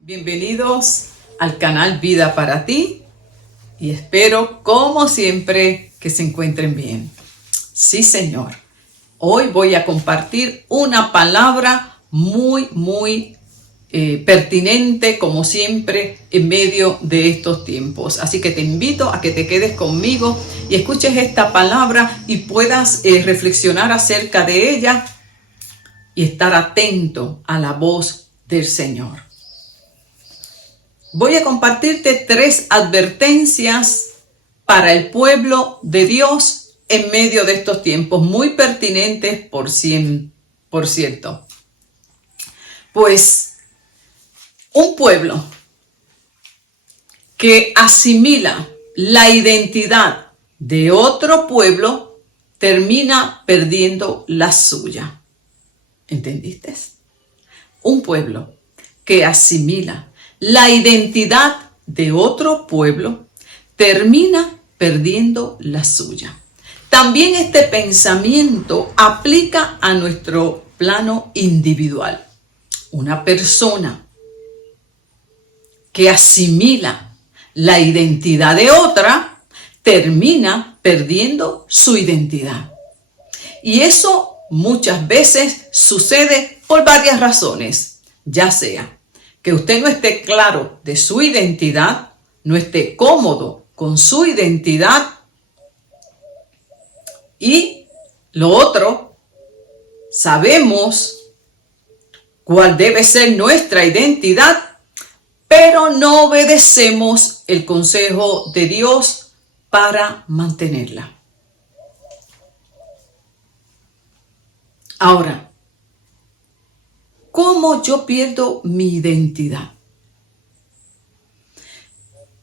Bienvenidos al canal Vida para Ti y espero, como siempre, que se encuentren bien. Sí, Señor. Hoy voy a compartir una palabra muy pertinente, como siempre, en medio de estos tiempos. Así que te invito a que te quedes conmigo y escuches esta palabra y puedas reflexionar acerca de ella y estar atento a la voz del Señor. Voy a compartirte 3 advertencias para el pueblo de Dios en medio de estos tiempos, muy pertinentes por cierto. Pues un pueblo que asimila la identidad de otro pueblo termina perdiendo la suya. ¿Entendiste? Un pueblo que asimila la identidad de otro pueblo termina perdiendo la suya. También este pensamiento aplica a nuestro plano individual. Una persona que asimila la identidad de otra termina perdiendo su identidad. Y eso muchas veces sucede por varias razones, ya sea que usted no esté claro de su identidad, no esté cómodo con su identidad. Y lo otro, sabemos cuál debe ser nuestra identidad, pero no obedecemos el consejo de Dios para mantenerla. Ahora, ¿cómo yo pierdo mi identidad?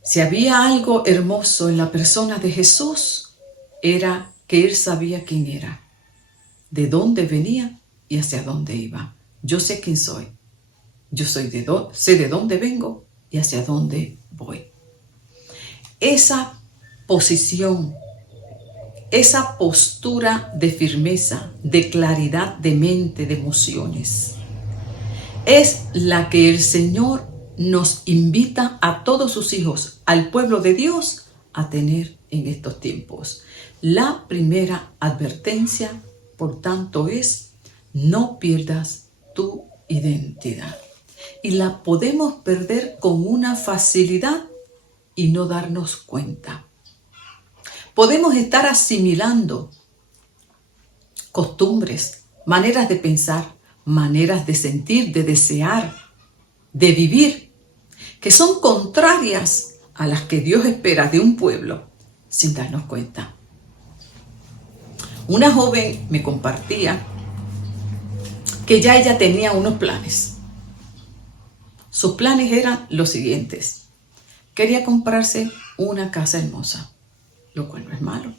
Si había algo hermoso en la persona de Jesús, era que Él sabía quién era, de dónde venía y hacia dónde iba. Yo sé quién soy. Yo sé de dónde vengo y hacia dónde voy. Esa posición, esa postura de firmeza, de claridad de mente, de emociones, es la que el Señor nos invita a todos sus hijos, al pueblo de Dios, a tener en estos tiempos. La primera advertencia, por tanto, es: no pierdas tu identidad. Y la podemos perder con una facilidad y no darnos cuenta. Podemos estar asimilando costumbres, maneras de pensar, maneras de sentir, de desear, de vivir, que son contrarias a las que Dios espera de un pueblo, sin darnos cuenta. Una joven me compartía que ya ella tenía unos planes. Sus planes eran los siguientes. Quería comprarse una casa hermosa, lo cual no es malo,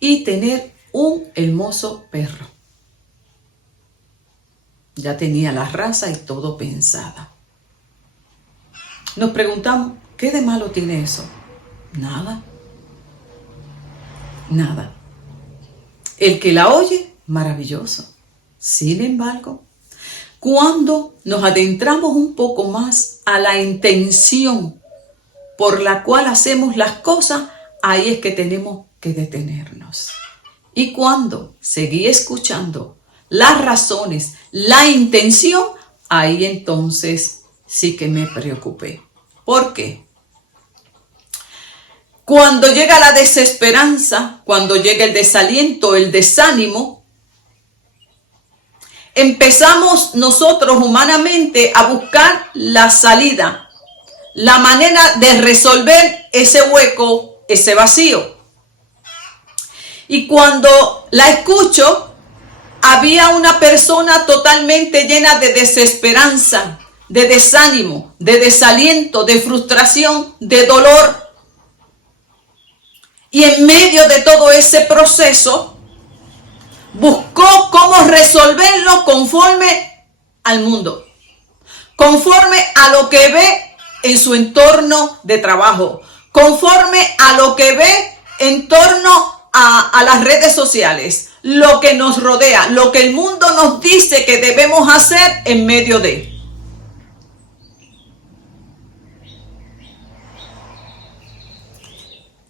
y tener un hermoso perro. Ya tenía la raza y todo pensada. Nos preguntamos, ¿qué de malo tiene eso? Nada. Nada. El que la oye, maravilloso. Sin embargo, cuando nos adentramos un poco más a la intención por la cual hacemos las cosas, ahí es que tenemos que detenernos. Y cuando seguí escuchando las razones, la intención, ahí entonces sí que me preocupé. ¿Por qué? Cuando llega la desesperanza, cuando llega el desaliento, el desánimo, empezamos nosotros humanamente a buscar la salida, la manera de resolver ese hueco, ese vacío. Y cuando la escucho, había una persona totalmente llena de desesperanza, de desánimo, de desaliento, de frustración, de dolor. Y en medio de todo ese proceso, buscó cómo resolverlo conforme al mundo, conforme a lo que ve en su entorno de trabajo, conforme a lo que ve en torno a las redes sociales, lo que nos rodea, lo que el mundo nos dice que debemos hacer en medio de.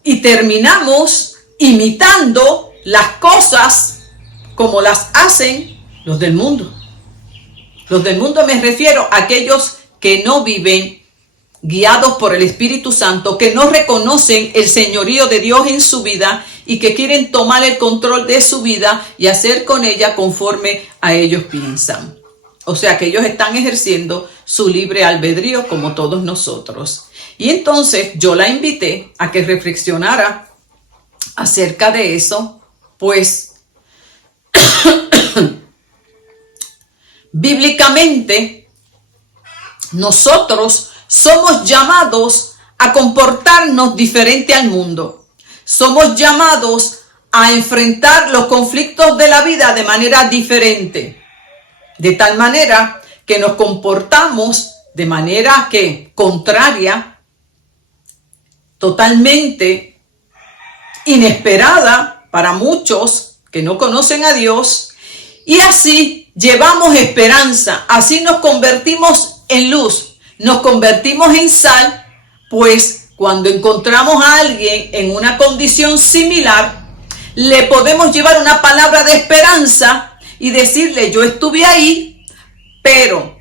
y terminamos imitando las cosas como las hacen los del mundo. Los del mundo me refiero a aquellos que no viven guiados por el Espíritu Santo, que no reconocen el señorío de Dios en su vida y que quieren tomar el control de su vida y hacer con ella conforme a ellos piensan. O sea que ellos están ejerciendo su libre albedrío como todos nosotros. Y entonces yo la invité a que reflexionara acerca de eso, pues bíblicamente nosotros somos llamados a comportarnos diferente al mundo. Somos llamados a enfrentar los conflictos de la vida de manera diferente. De tal manera que nos comportamos de manera que contraria, totalmente inesperada para muchos que no conocen a Dios, y así llevamos esperanza, así nos convertimos en luz, nos convertimos en sal, pues cuando encontramos a alguien en una condición similar, le podemos llevar una palabra de esperanza y decirle: yo estuve ahí, pero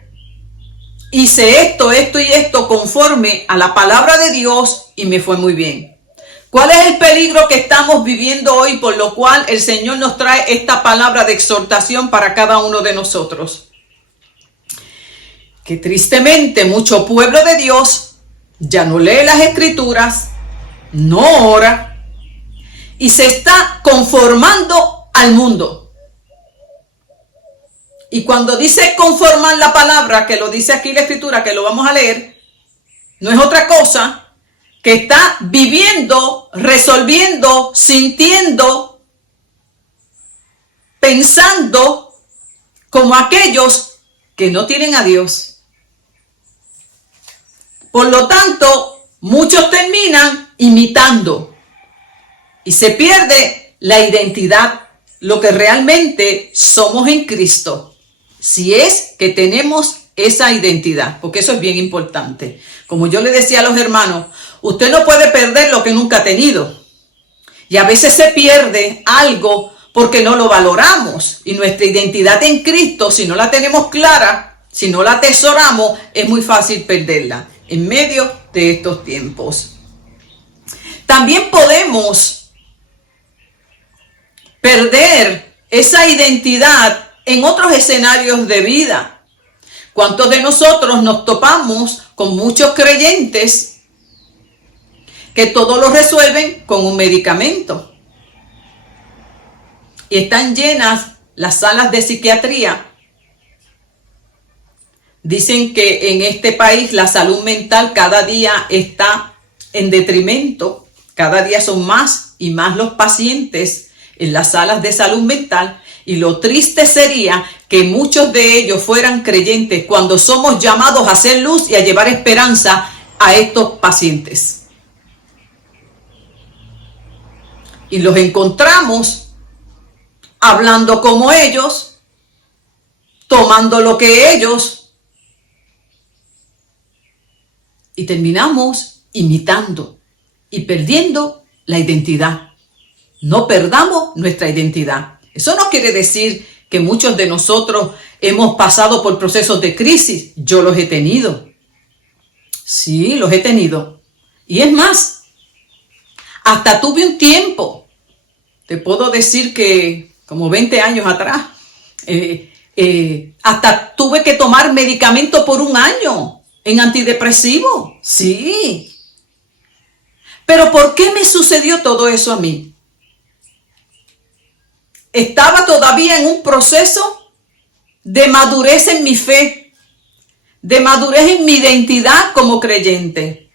hice esto, esto y esto conforme a la palabra de Dios y me fue muy bien. ¿Cuál es el peligro que estamos viviendo hoy, por lo cual el Señor nos trae esta palabra de exhortación para cada uno de nosotros? Que tristemente mucho pueblo de Dios ya no lee las Escrituras, no ora y se está conformando al mundo. Y cuando dice conformar la palabra, que lo dice aquí la Escritura, que lo vamos a leer, no es otra cosa que está viviendo, resolviendo, sintiendo, pensando como aquellos que no tienen a Dios. Por lo tanto, muchos terminan imitando y se pierde la identidad, lo que realmente somos en Cristo, si es que tenemos esa identidad, porque eso es bien importante. Como yo le decía a los hermanos, usted no puede perder lo que nunca ha tenido. Y a veces se pierde algo porque no lo valoramos. Y nuestra identidad en Cristo, si no la tenemos clara, si no la atesoramos, es muy fácil perderla en medio de estos tiempos. También podemos perder esa identidad en otros escenarios de vida. ¿Cuántos de nosotros nos topamos con muchos creyentes que todo lo resuelven con un medicamento? Y están llenas las salas de psiquiatría. Dicen que en este país la salud mental cada día está en detrimento. Cada día son más y más los pacientes en las salas de salud mental. Y lo triste sería que muchos de ellos fueran creyentes cuando somos llamados a hacer luz y a llevar esperanza a estos pacientes. Y los encontramos hablando como ellos, tomando lo que ellos, y terminamos imitando y perdiendo la identidad. No perdamos nuestra identidad. Eso no quiere decir que muchos de nosotros hemos pasado por procesos de crisis. Yo los he tenido. Sí, los he tenido. Y es más, hasta tuve un tiempo, te puedo decir que como 20 años atrás, hasta tuve que tomar medicamento por 1 año en antidepresivo. Sí. Pero ¿por qué me sucedió todo eso a mí? Estaba todavía en un proceso de madurez en mi fe, de madurez en mi identidad como creyente.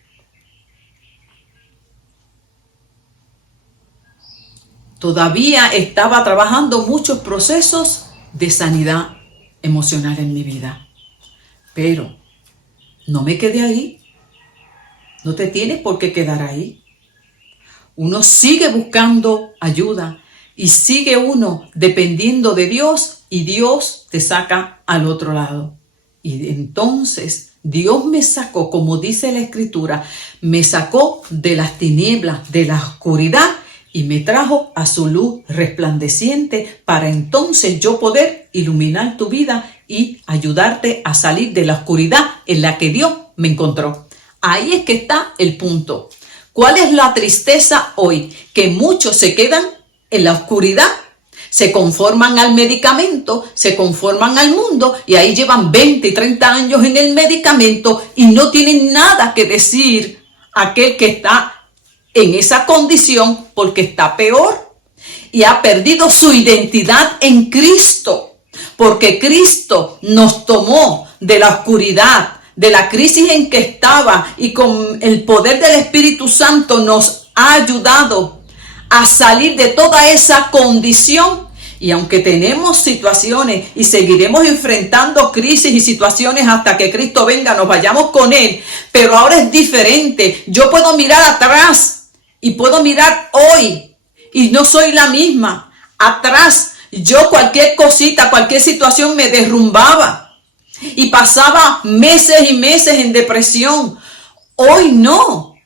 Todavía estaba trabajando muchos procesos de sanidad emocional en mi vida. Pero no me quedé ahí. No te tienes por qué quedar ahí. Uno sigue buscando ayuda. Y sigue uno dependiendo de Dios y Dios te saca al otro lado. Y entonces Dios me sacó, como dice la Escritura, me sacó de las tinieblas, de la oscuridad, y me trajo a su luz resplandeciente para entonces yo poder iluminar tu vida y ayudarte a salir de la oscuridad en la que Dios me encontró. Ahí es que está el punto. ¿Cuál es la tristeza hoy? Que muchos se quedan en la oscuridad, se conforman al medicamento, se conforman al mundo y ahí llevan 20 y 30 años en el medicamento y no tienen nada que decir a aquel que está en esa condición porque está peor y ha perdido su identidad en Cristo, porque Cristo nos tomó de la oscuridad, de la crisis en que estaba, y con el poder del Espíritu Santo nos ha ayudado a salir de toda esa condición. Y aunque tenemos situaciones y seguiremos enfrentando crisis y situaciones hasta que Cristo venga, nos vayamos con Él, pero ahora es diferente. Yo puedo mirar atrás y puedo mirar hoy y no soy la misma. Atrás yo cualquier cosita, cualquier situación me derrumbaba y pasaba meses y meses en depresión. Hoy no.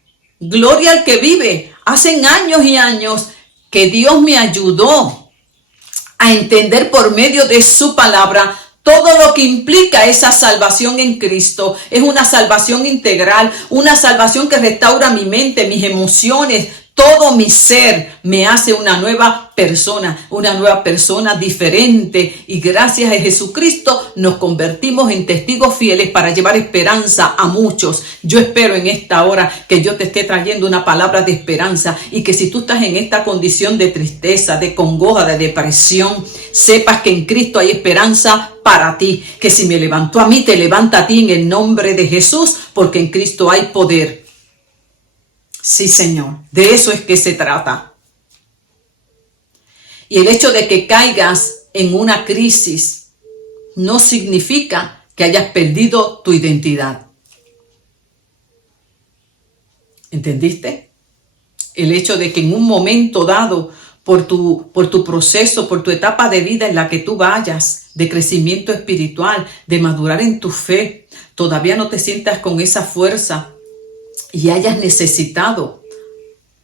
Gloria al que vive. Hacen años y años que Dios me ayudó a entender por medio de su palabra todo lo que implica esa salvación en Cristo. Es una salvación integral, una salvación que restaura mi mente, mis emociones, todo mi ser. Me hace una nueva persona diferente. Y gracias a Jesucristo nos convertimos en testigos fieles para llevar esperanza a muchos. Yo espero en esta hora que yo te esté trayendo una palabra de esperanza y que si tú estás en esta condición de tristeza, de congoja, de depresión, sepas que en Cristo hay esperanza para ti. Que si me levantó a mí, te levanta a ti en el nombre de Jesús, porque en Cristo hay poder. Sí, Señor, de eso es que se trata. Y el hecho de que caigas en una crisis no significa que hayas perdido tu identidad. ¿Entendiste? El hecho de que en un momento dado, por tu proceso, por tu etapa de vida en la que tú vayas, de crecimiento espiritual, de madurar en tu fe, todavía no te sientas con esa fuerza y hayas necesitado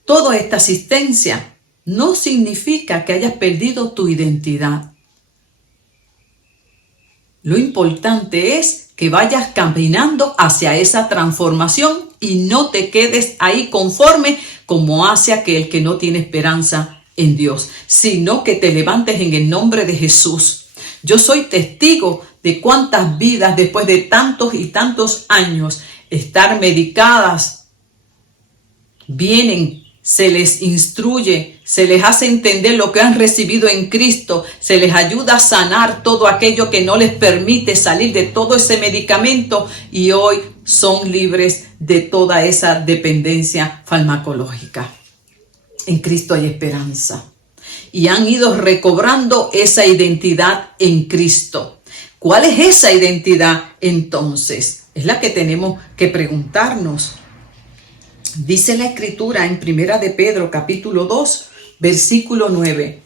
toda esta asistencia, no significa que hayas perdido tu identidad. Lo importante es que vayas caminando hacia esa transformación y no te quedes ahí conforme como hace aquel que no tiene esperanza en Dios, sino que te levantes en el nombre de Jesús. Yo soy testigo de cuántas vidas después de tantos y tantos años estar medicadas, vienen, se les instruye, se les hace entender lo que han recibido en Cristo, se les ayuda a sanar todo aquello que no les permite salir de todo ese medicamento y hoy son libres de toda esa dependencia farmacológica. En Cristo hay esperanza y han ido recobrando esa identidad en Cristo. ¿Cuál es esa identidad entonces? Es la que tenemos que preguntarnos. Dice la Escritura en Primera de Pedro, capítulo 2, versículo 9.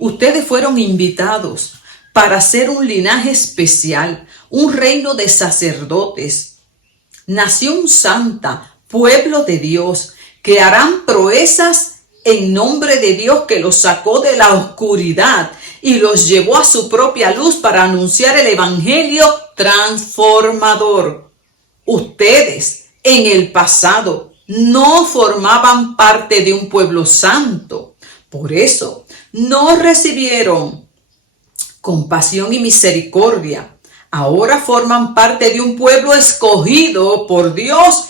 Ustedes fueron invitados para ser un linaje especial, un reino de sacerdotes, nación santa, pueblo de Dios, que harán proezas en nombre de Dios que los sacó de la oscuridad y los llevó a su propia luz para anunciar el evangelio transformador. Ustedes en el pasado no formaban parte de un pueblo santo. Por eso no recibieron compasión y misericordia. Ahora forman parte de un pueblo escogido por Dios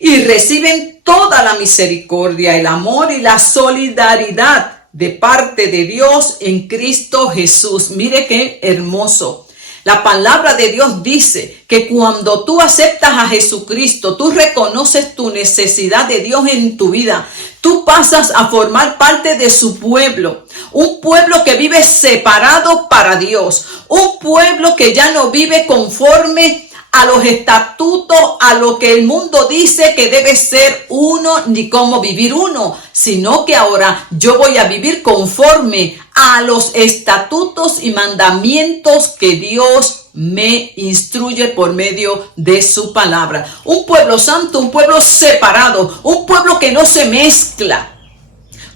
y reciben toda la misericordia, el amor y la solidaridad de parte de Dios en Cristo Jesús. Mire qué hermoso. La palabra de Dios dice que cuando tú aceptas a Jesucristo, tú reconoces tu necesidad de Dios en tu vida. Tú pasas a formar parte de su pueblo, un pueblo que vive separado para Dios, un pueblo que ya no vive conforme a los estatutos, a lo que el mundo dice que debe ser uno, ni cómo vivir uno, sino que ahora yo voy a vivir conforme a los estatutos y mandamientos que Dios me instruye por medio de su palabra. Un pueblo santo, un pueblo separado, un pueblo que no se mezcla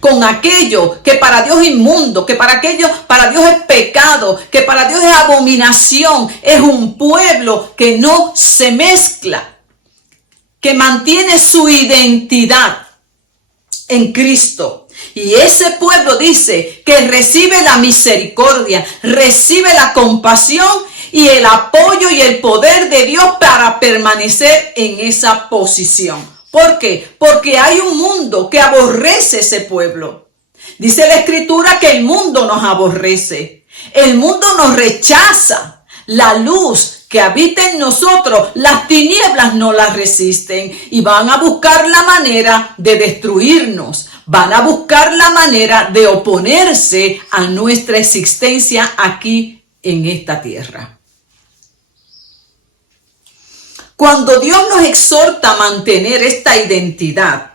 con aquello que para Dios es inmundo, que para Dios es pecado, que para Dios es abominación. Es un pueblo que no se mezcla, que mantiene su identidad en Cristo. Y ese pueblo dice que recibe la misericordia, recibe la compasión y el apoyo y el poder de Dios para permanecer en esa posición. ¿Por qué? Porque hay un mundo que aborrece ese pueblo. Dice la Escritura que el mundo nos aborrece. El mundo nos rechaza. La luz que habita en nosotros, las tinieblas no las resisten y van a buscar la manera de destruirnos. Van a buscar la manera de oponerse a nuestra existencia aquí en esta tierra. Cuando Dios nos exhorta a mantener esta identidad,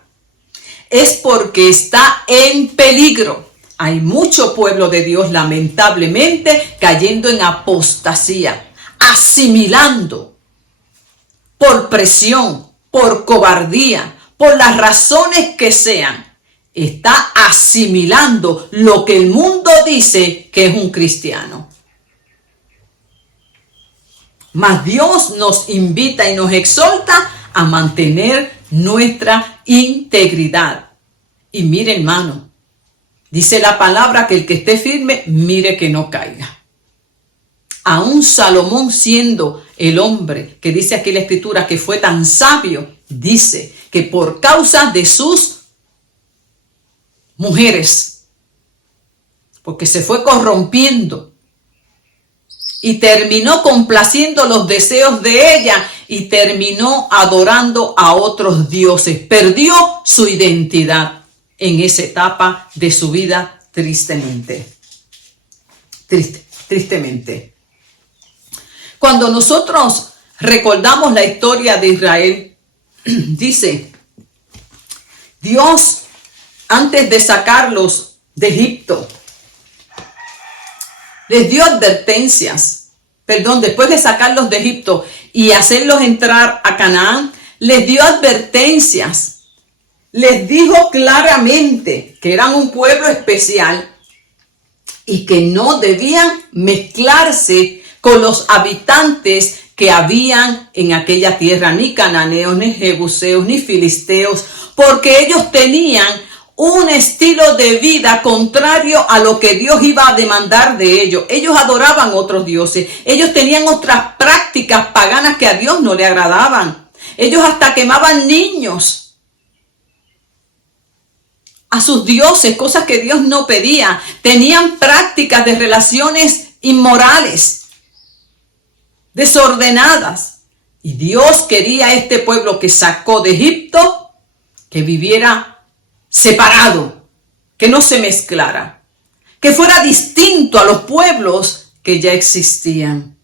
es porque está en peligro. Hay mucho pueblo de Dios, lamentablemente, cayendo en apostasía, asimilando por presión, por cobardía, por las razones que sean. Está asimilando lo que el mundo dice que es un cristiano. Mas Dios nos invita y nos exhorta a mantener nuestra integridad. Y mire, hermano, dice la palabra que el que esté firme, mire que no caiga. Aún Salomón, siendo el hombre que dice aquí la Escritura que fue tan sabio, dice que por causa de sus mujeres, porque se fue corrompiendo, y terminó complaciendo los deseos de ella y terminó adorando a otros dioses. Perdió su identidad en esa etapa de su vida tristemente. Tristemente. Cuando nosotros recordamos la historia de Israel, dice, Dios, antes de sacarlos de Egipto, les dio advertencias, después de sacarlos de Egipto y hacerlos entrar a Canaán, les dio advertencias. Les dijo claramente que eran un pueblo especial y que no debían mezclarse con los habitantes que habían en aquella tierra, ni cananeos, ni jebuseos, ni filisteos, porque ellos tenían un estilo de vida contrario a lo que Dios iba a demandar de ellos. Ellos adoraban otros dioses. Ellos tenían otras prácticas paganas que a Dios no le agradaban. Ellos hasta quemaban niños a sus dioses, cosas que Dios no pedía. Tenían prácticas de relaciones inmorales, desordenadas. Y Dios quería a este pueblo que sacó de Egipto que viviera separado, que no se mezclara, que fuera distinto a los pueblos que ya existían.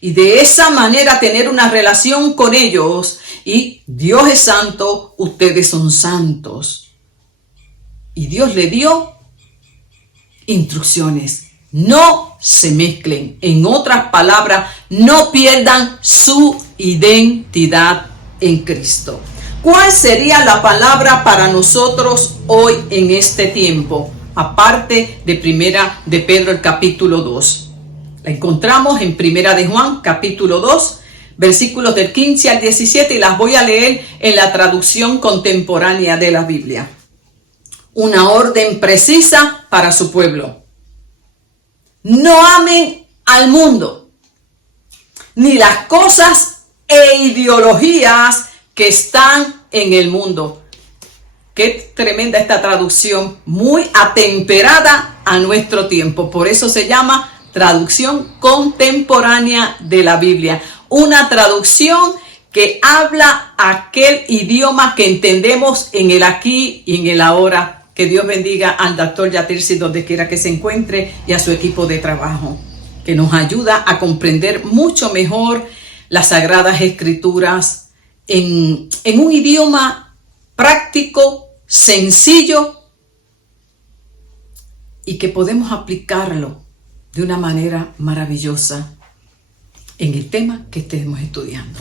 Y de esa manera tener una relación con ellos. Y Dios es santo, ustedes son santos. Y Dios le dio instrucciones. No se mezclen. En otras palabras, no pierdan su identidad en Cristo. ¿Cuál sería la palabra para nosotros hoy en este tiempo? Aparte de Primera de Pedro, el capítulo 2. La encontramos en Primera de Juan, capítulo 2, versículos del 15 al 17, y las voy a leer en la traducción contemporánea de la Biblia. Una orden precisa para su pueblo. No amen al mundo, ni las cosas e ideologías que están en el mundo. Qué tremenda esta traducción, muy atemperada a nuestro tiempo. Por eso se llama traducción contemporánea de la Biblia. Una traducción que habla aquel idioma que entendemos en el aquí y en el ahora. Que Dios bendiga al doctor Yatirsi donde quiera que se encuentre y a su equipo de trabajo, que nos ayuda a comprender mucho mejor las Sagradas Escrituras en un idioma práctico, sencillo y que podemos aplicarlo de una manera maravillosa en el tema que estemos estudiando.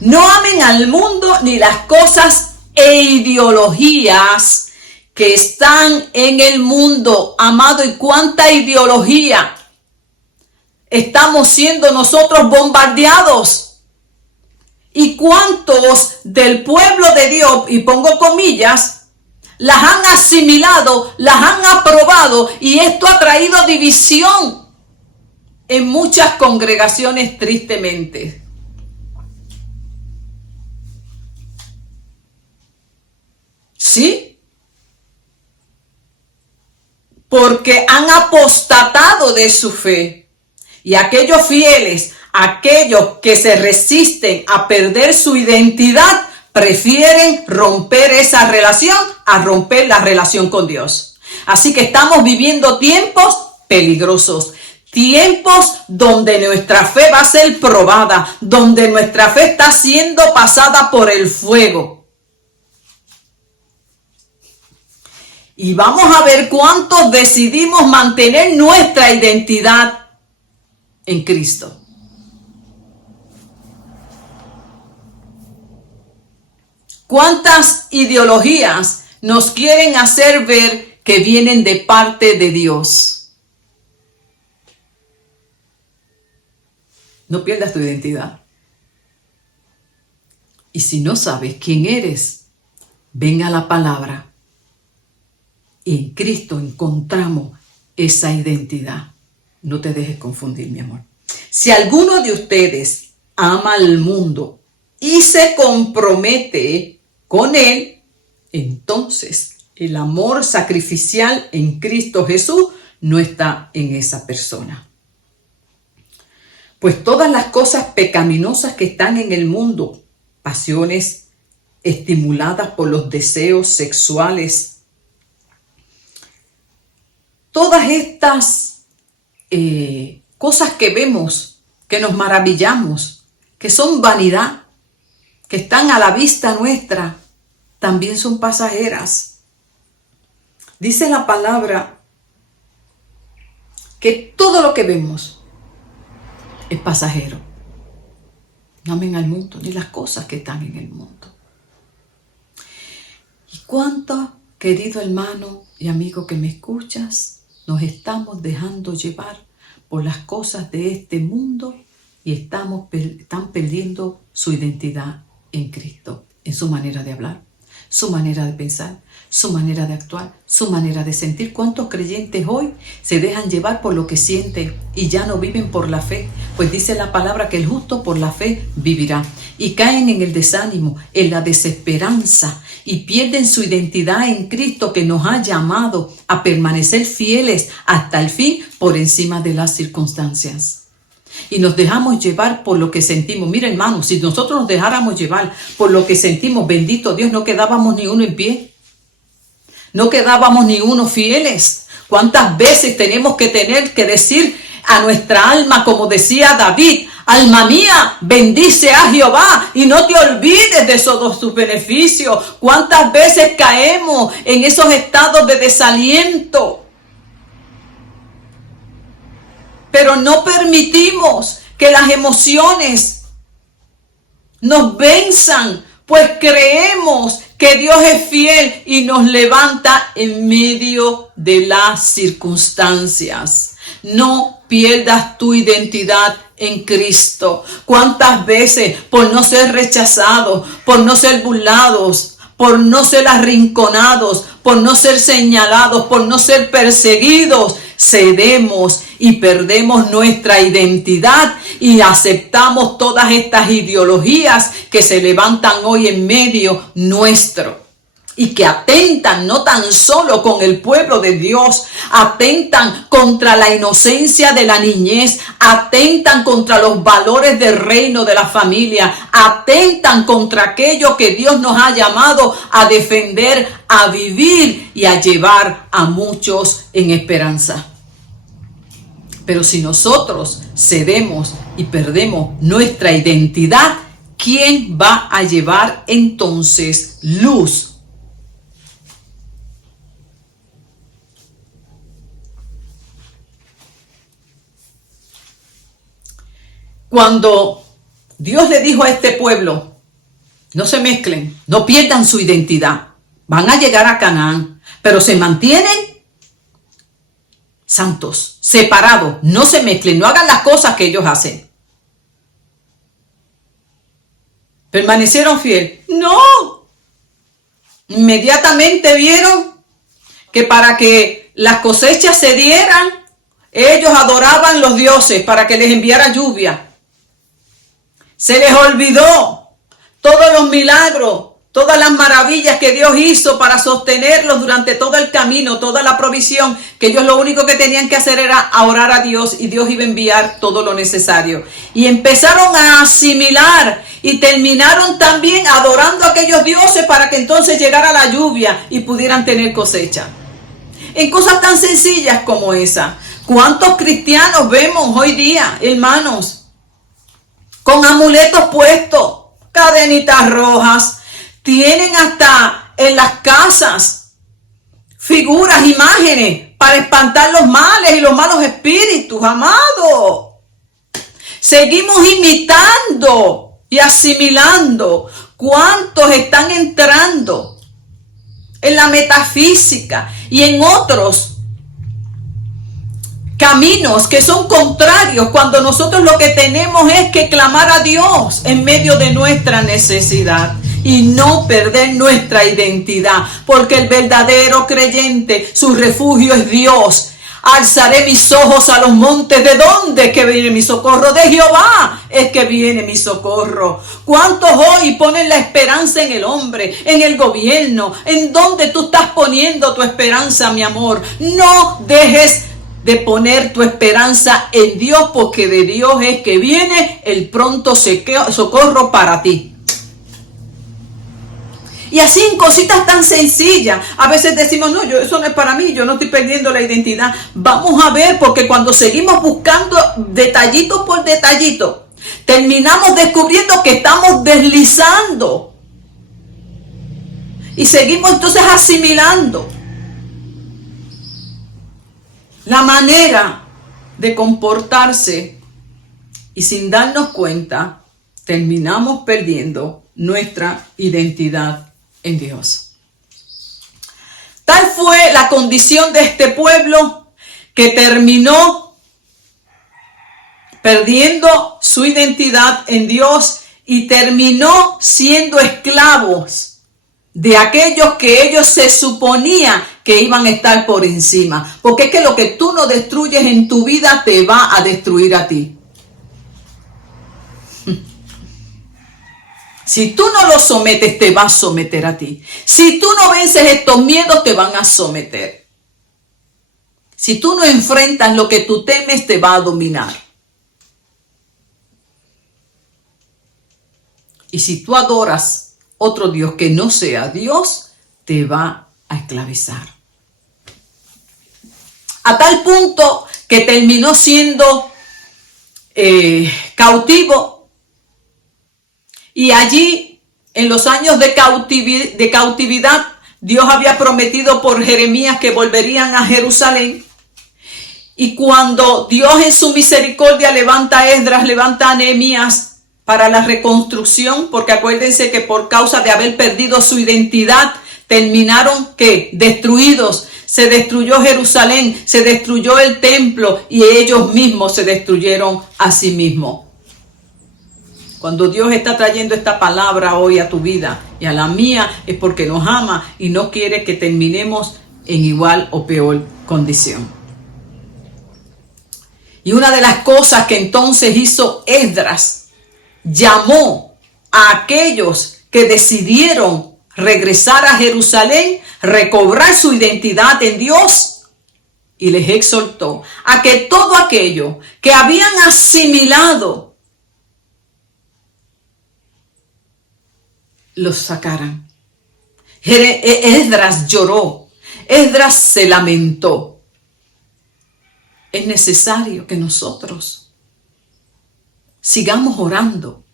No amen al mundo ni las cosas e ideologías que están en el mundo, amado. ¿Y cuánta ideología estamos siendo nosotros bombardeados? ¿Y cuántos del pueblo de Dios, y pongo comillas, las han asimilado, las han aprobado, y esto ha traído división en muchas congregaciones, tristemente? ¿Sí? Porque han apostatado de su fe. Y aquellos fieles, aquellos que se resisten a perder su identidad, prefieren romper esa relación a romper la relación con Dios. Así que estamos viviendo tiempos peligrosos. Tiempos donde nuestra fe va a ser probada, donde nuestra fe está siendo pasada por el fuego. Y vamos a ver cuántos decidimos mantener nuestra identidad en Cristo. ¿Cuántas ideologías nos quieren hacer ver que vienen de parte de Dios? No pierdas tu identidad. Y si no sabes quién eres, ven a la palabra. En Cristo encontramos esa identidad. No te dejes confundir, mi amor. Si alguno de ustedes ama al mundo y se compromete con él, entonces el amor sacrificial en Cristo Jesús no está en esa persona. Pues todas las cosas pecaminosas que están en el mundo, pasiones estimuladas por los deseos sexuales, todas estas cosas que vemos, que nos maravillamos, que son vanidad, que están a la vista nuestra, también son pasajeras. Dice la palabra que todo lo que vemos es pasajero. No amen al mundo ni las cosas que están en el mundo. ¿Y cuánto, querido hermano y amigo que me escuchas, nos estamos dejando llevar por las cosas de este mundo y están perdiendo su identidad en Cristo, en su manera de hablar, su manera de pensar, su manera de actuar, su manera de sentir? ¿Cuántos creyentes hoy se dejan llevar por lo que sienten y ya no viven por la fe? Pues dice la palabra que el justo por la fe vivirá. Y caen en el desánimo, en la desesperanza, y pierden su identidad en Cristo, que nos ha llamado a permanecer fieles hasta el fin por encima de las circunstancias. Y nos dejamos llevar por lo que sentimos. Mira, hermano, si nosotros nos dejáramos llevar por lo que sentimos, bendito Dios, no quedábamos ni uno en pie. No quedábamos ni uno fieles. ¿Cuántas veces tenemos que decir a nuestra alma, como decía David: alma mía, bendice a Jehová y no te olvides de todos sus beneficios? ¿Cuántas veces caemos en esos estados de desaliento? Pero no permitimos que las emociones nos venzan, pues creemos que Dios es fiel y nos levanta en medio de las circunstancias. No pierdas tu identidad en Cristo. ¿Cuántas veces, por no ser rechazados, por no ser burlados, por no ser arrinconados, por no ser señalados, por no ser perseguidos, cedemos y perdemos nuestra identidad y aceptamos todas estas ideologías que se levantan hoy en medio nuestro y que atentan no tan solo con el pueblo de Dios, atentan contra la inocencia de la niñez, atentan contra los valores del reino de la familia, atentan contra aquello que Dios nos ha llamado a defender, a vivir y a llevar a muchos en esperanza. Pero si nosotros cedemos y perdemos nuestra identidad, ¿quién va a llevar entonces luz? Cuando Dios le dijo a este pueblo, no se mezclen, no pierdan su identidad, van a llegar a Canaán, pero se mantienen santos, separados, no se mezclen, no hagan las cosas que ellos hacen. ¿Permanecieron fieles? No. Inmediatamente vieron que para que las cosechas se dieran, ellos adoraban los dioses para que les enviara lluvia. Se les olvidó todos los milagros, todas las maravillas que Dios hizo para sostenerlos durante todo el camino, toda la provisión, que ellos lo único que tenían que hacer era orar a Dios y Dios iba a enviar todo lo necesario. Y empezaron a asimilar y terminaron también adorando a aquellos dioses para que entonces llegara la lluvia y pudieran tener cosecha. En cosas tan sencillas como esa. ¿Cuántos cristianos vemos hoy día, hermanos, con amuletos puestos, cadenitas rojas, tienen hasta en las casas figuras, imágenes para espantar los males y los malos espíritus, amado? Seguimos imitando y asimilando. ¿Cuántos están entrando en la metafísica y en otros caminos que son contrarios, cuando nosotros lo que tenemos es que clamar a Dios en medio de nuestra necesidad y no perder nuestra identidad? Porque el verdadero creyente, su refugio es Dios. Alzaré mis ojos a los montes. ¿De dónde es que viene mi socorro? De Jehová es que viene mi socorro. ¿Cuántos hoy ponen la esperanza en el hombre, en el gobierno? ¿En dónde tú estás poniendo tu esperanza, mi amor? No dejes de poner tu esperanza en Dios, porque de Dios es que viene el pronto socorro para ti. Y así en cositas tan sencillas, a veces decimos, no, eso no es para mí, yo no estoy perdiendo la identidad. Vamos a ver, porque cuando seguimos buscando detallito por detallito, terminamos descubriendo que estamos deslizando. Y seguimos entonces asimilando la manera de comportarse, y sin darnos cuenta terminamos perdiendo nuestra identidad en Dios. Tal fue la condición de este pueblo que terminó perdiendo su identidad en Dios y terminó siendo esclavos de aquellos que ellos se suponía que iban a estar por encima. Porque es que lo que tú no destruyes en tu vida te va a destruir a ti. Si tú no lo sometes, te va a someter a ti. Si tú no vences estos miedos, te van a someter. Si tú no enfrentas lo que tú temes, te va a dominar. Y si tú adoras otro Dios que no sea Dios, te va a esclavizar. A tal punto que terminó siendo cautivo. Y allí, en los años de cautividad, Dios había prometido por Jeremías que volverían a Jerusalén. Y cuando Dios en su misericordia levanta a Esdras, levanta a Nehemías para la reconstrucción, porque acuérdense que por causa de haber perdido su identidad, terminaron ¿qué? Destruidos. Se destruyó Jerusalén, se destruyó el templo y ellos mismos se destruyeron a sí mismos. Cuando Dios está trayendo esta palabra hoy a tu vida y a la mía, es porque nos ama y no quiere que terminemos en igual o peor condición. Y una de las cosas que entonces hizo Esdras, llamó a aquellos que decidieron regresar a Jerusalén, recobrar su identidad en Dios, y les exhortó a que todo aquello que habían asimilado los sacaran. Esdras lloró, Esdras se lamentó. Es necesario que nosotros sigamos orando,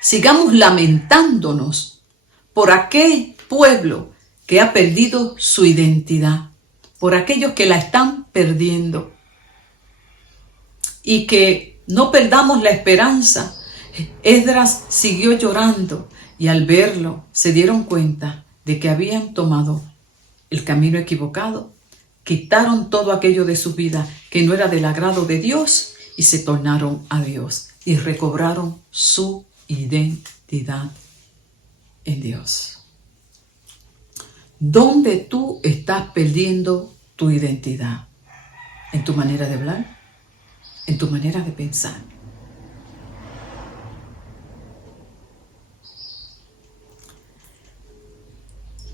sigamos lamentándonos por aquel pueblo que ha perdido su identidad, por aquellos que la están perdiendo. Y que no perdamos la esperanza. Esdras siguió llorando y al verlo se dieron cuenta de que habían tomado el camino equivocado, quitaron todo aquello de su vida que no era del agrado de Dios y se tornaron a Dios y recobraron su identidad en Dios. ¿Dónde tú estás perdiendo tu identidad? ¿En tu manera de hablar? ¿En tu manera de pensar?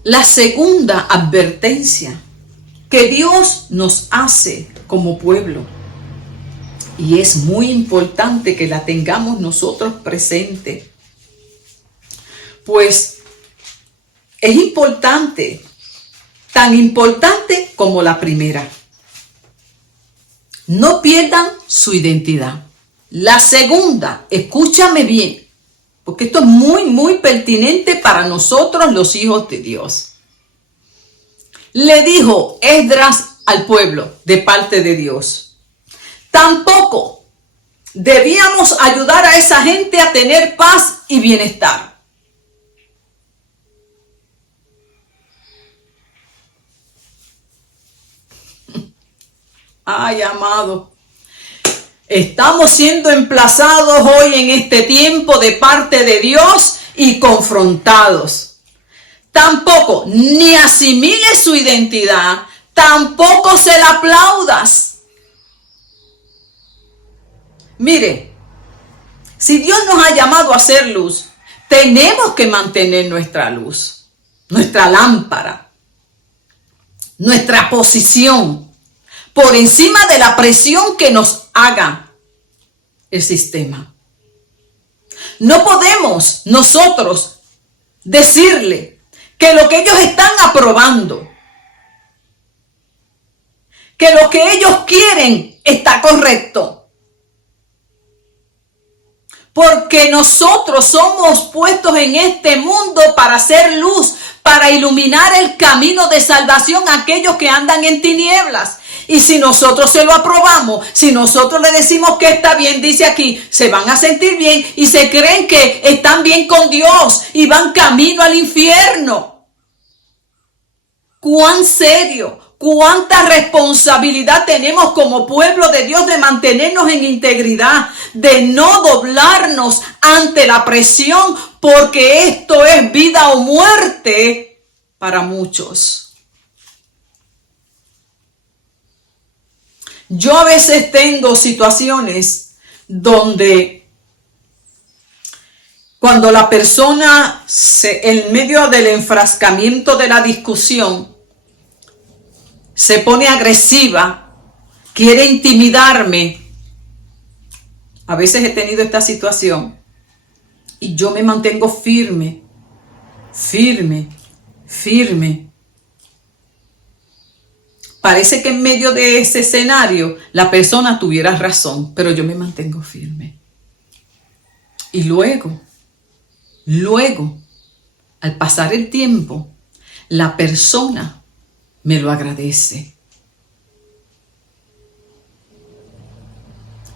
La segunda advertencia que Dios nos hace como pueblo, y es muy importante que la tengamos nosotros presente, pues es importante, tan importante como la primera. No pierdan su identidad. La segunda, escúchame bien, porque esto es muy, muy pertinente para nosotros los hijos de Dios. Le dijo Esdras al pueblo de parte de Dios: tampoco debíamos ayudar a esa gente a tener paz y bienestar. Ay, amado, estamos siendo emplazados hoy en este tiempo de parte de Dios y confrontados. Tampoco ni asimiles su identidad, tampoco se la aplaudas. Mire, si Dios nos ha llamado a hacer luz, tenemos que mantener nuestra luz, nuestra lámpara, nuestra posición por encima de la presión que nos haga el sistema. No podemos nosotros decirle que lo que ellos están aprobando, que lo que ellos quieren está correcto. Porque nosotros somos puestos en este mundo para hacer luz, para iluminar el camino de salvación a aquellos que andan en tinieblas. Y si nosotros se lo aprobamos, si nosotros le decimos que está bien, dice aquí, se van a sentir bien y se creen que están bien con Dios y van camino al infierno. ¿Cuán serio? ¿Cuánta responsabilidad tenemos como pueblo de Dios de mantenernos en integridad, de no doblarnos ante la presión, porque esto es vida o muerte para muchos? Yo a veces tengo situaciones donde cuando la persona en medio del enfrascamiento de la discusión se pone agresiva, quiere intimidarme. A veces he tenido esta situación y yo me mantengo firme. Parece que en medio de ese escenario la persona tuviera razón, pero yo me mantengo firme. Y luego, al pasar el tiempo, la persona me lo agradece.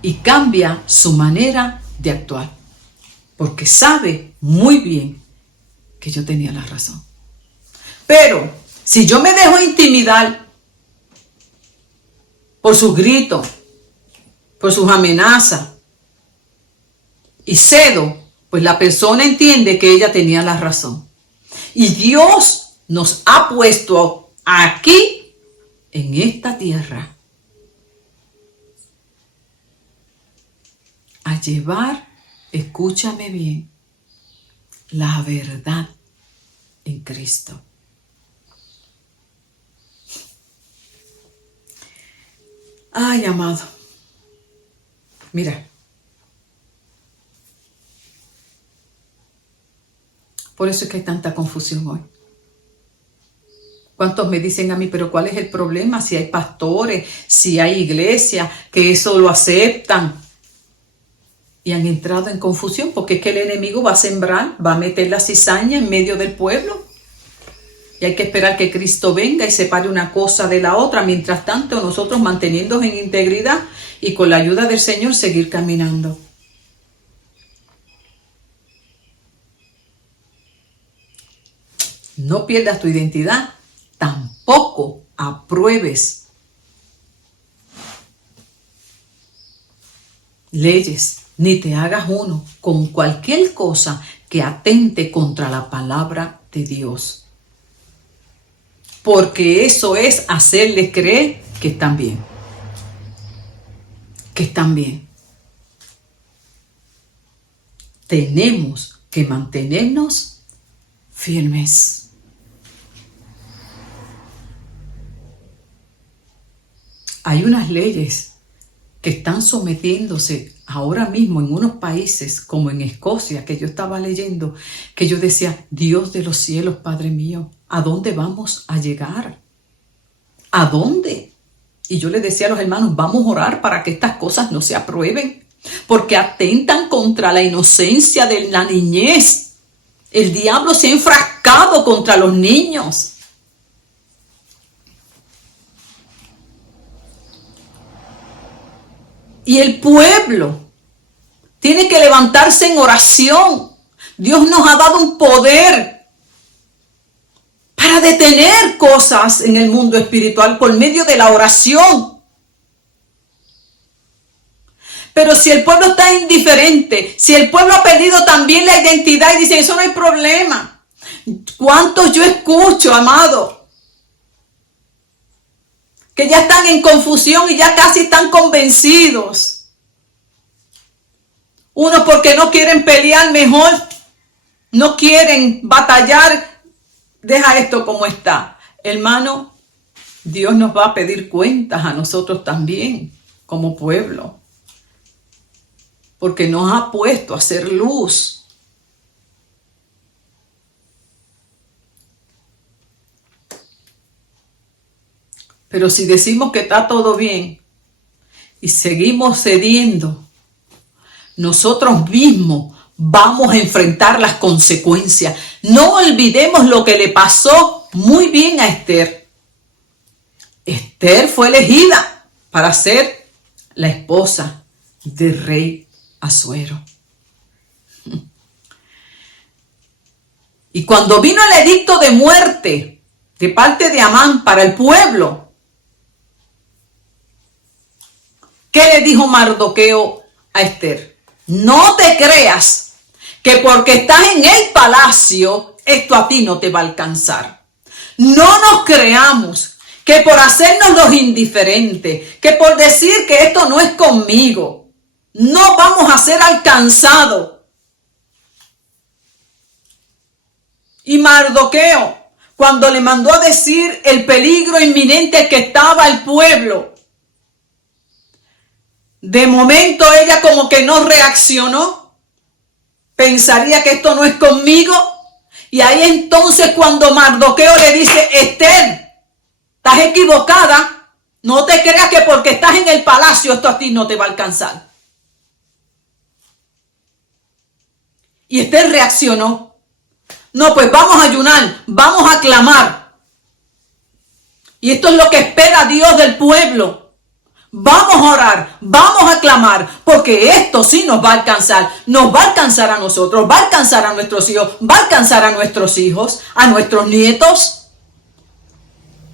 Y cambia su manera de actuar, porque sabe muy bien que yo tenía la razón. Pero si yo me dejo intimidar por sus gritos, por sus amenazas, y cedo, pues la persona entiende que ella tenía la razón. Y Dios nos ha puesto aquí, en esta tierra, a llevar, escúchame bien, la verdad en Cristo. Ay, amado, mira, por eso es que hay tanta confusión hoy. ¿Cuántos me dicen a mí, pero cuál es el problema? Si hay pastores, si hay iglesias, que eso lo aceptan. y han entrado en confusión, porque es que el enemigo va a sembrar, va a meter la cizaña en medio del pueblo. Y hay que esperar que Cristo venga y separe una cosa de la otra. Mientras tanto, nosotros manteniéndonos en integridad y con la ayuda del Señor seguir caminando. No pierdas tu identidad, tampoco apruebes leyes, ni te hagas uno con cualquier cosa que atente contra la palabra de Dios. Porque eso es hacerles creer que están bien. Que están bien. Tenemos que mantenernos firmes. Hay unas leyes que están sometiéndose ahora mismo en unos países como en Escocia, que yo estaba leyendo, que yo decía, Dios de los cielos, Padre mío, ¿a dónde vamos a llegar? ¿A dónde? Y yo le decía a los hermanos, vamos a orar para que estas cosas no se aprueben, porque atentan contra la inocencia de la niñez. El diablo se ha enfrascado contra los niños. Y el pueblo tiene que levantarse en oración. Dios nos ha dado un poder para detener cosas en el mundo espiritual por medio de la oración. Pero si el pueblo está indiferente, si el pueblo ha perdido también la identidad y dice, eso no hay problema. ¿Cuántos yo escucho, amado? Que ya están en confusión y ya casi están convencidos. Unos porque no quieren pelear mejor, no quieren batallar. Deja esto como está. Hermano, Dios nos va a pedir cuentas a nosotros también, como pueblo. Porque nos ha puesto a hacer luz. Pero si decimos que está todo bien y seguimos cediendo, nosotros mismos vamos a enfrentar las consecuencias. No olvidemos lo que le pasó muy bien a Esther. Esther fue elegida para ser la esposa del rey Asuero. Y cuando vino el edicto de muerte de parte de Amán para el pueblo, ¿qué le dijo Mardoqueo a Esther? No te creas que porque estás en el palacio, esto a ti no te va a alcanzar. No nos creamos que por hacernos los indiferentes, que por decir que esto no es conmigo, no vamos a ser alcanzados. Y Mardoqueo, cuando le mandó a decir el peligro inminente que estaba el pueblo, de momento ella como que no reaccionó, pensaría que esto no es conmigo, y ahí entonces cuando Mardoqueo le dice, Esther, estás equivocada, no te creas que porque estás en el palacio esto a ti no te va a alcanzar. Y Esther reaccionó, no, pues vamos a ayunar, vamos a clamar, y esto es lo que espera Dios del pueblo. Vamos a orar, vamos a clamar, porque esto sí nos va a alcanzar a nosotros, va a alcanzar a nuestros hijos, va a alcanzar a nuestros hijos, a nuestros nietos.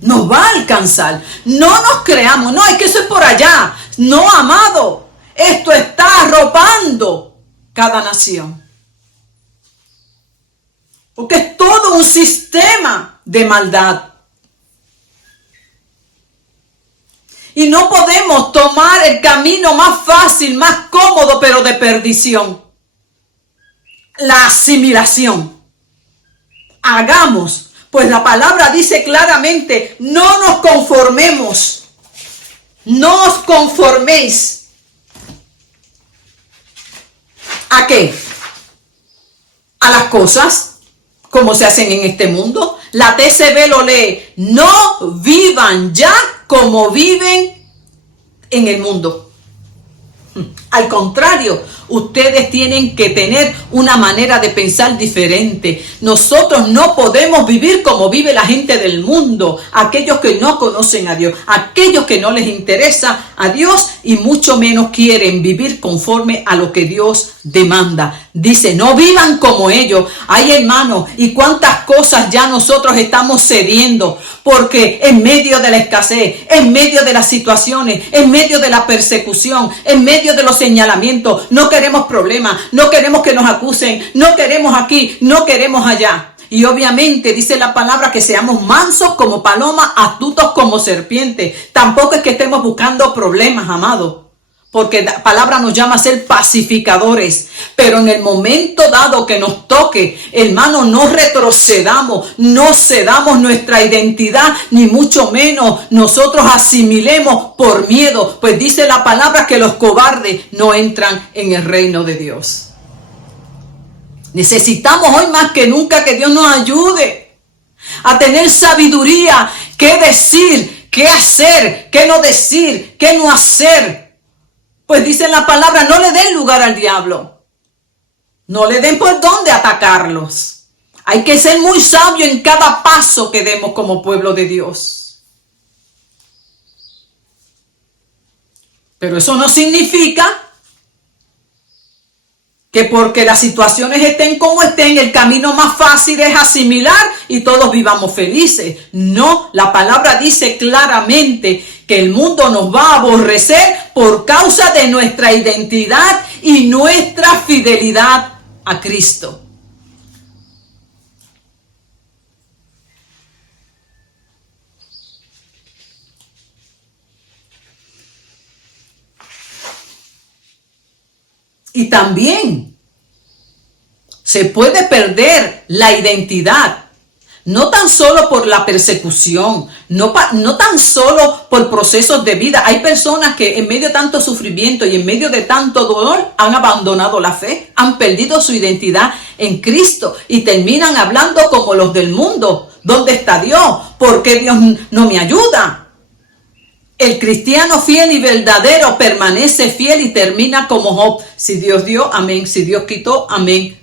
Nos va a alcanzar. No nos creamos, no, es que eso es por allá. No, amado, esto está arropando cada nación. Porque es todo un sistema de maldad. Y no podemos tomar el camino más fácil, más cómodo, pero de perdición. La asimilación. Hagamos, pues la palabra dice claramente, no nos conformemos. No os conforméis. ¿A qué? A las cosas como se hacen en este mundo. La TCB lo lee, no vivan ya como viven en el mundo. Al contrario, ustedes tienen que tener una manera de pensar diferente. Nosotros no podemos vivir como vive la gente del mundo, aquellos que no conocen a Dios, aquellos que no les interesa a Dios y mucho menos quieren vivir conforme a lo que Dios demanda. Dice, no vivan como ellos. Ay, hermano, y cuántas cosas ya nosotros estamos cediendo, porque en medio de la escasez, en medio de las situaciones, en medio de la persecución, en medio de los señalamientos, no queremos problemas, no queremos que nos acusen, no queremos aquí, no queremos allá. Y obviamente dice la palabra que seamos mansos como palomas, astutos como serpientes. Tampoco es que estemos buscando problemas, amados, porque la palabra nos llama a ser pacificadores. Pero en el momento dado que nos toque, hermano, no retrocedamos, no cedamos nuestra identidad, ni mucho menos nosotros asimilemos por miedo. Pues dice la palabra que los cobardes no entran en el reino de Dios. Necesitamos hoy más que nunca que Dios nos ayude a tener sabiduría, qué decir, qué hacer, qué no decir, qué no hacer. Pues dice la palabra, no le den lugar al diablo. No le den por dónde atacarlos. Hay que ser muy sabio en cada paso que demos como pueblo de Dios. Pero eso no significa que porque las situaciones estén como estén, el camino más fácil es asimilar y todos vivamos felices. No, la palabra dice claramente que el mundo nos va a aborrecer por causa de nuestra identidad y nuestra fidelidad a Cristo. Y también se puede perder la identidad, no tan solo por la persecución, no tan solo por procesos de vida. Hay personas que en medio de tanto sufrimiento y en medio de tanto dolor han abandonado la fe, han perdido su identidad en Cristo y terminan hablando como los del mundo. ¿Dónde está Dios? ¿Por qué Dios no me ayuda? El cristiano fiel y verdadero permanece fiel y termina como Job. Si Dios dio, amén. Si Dios quitó, amén.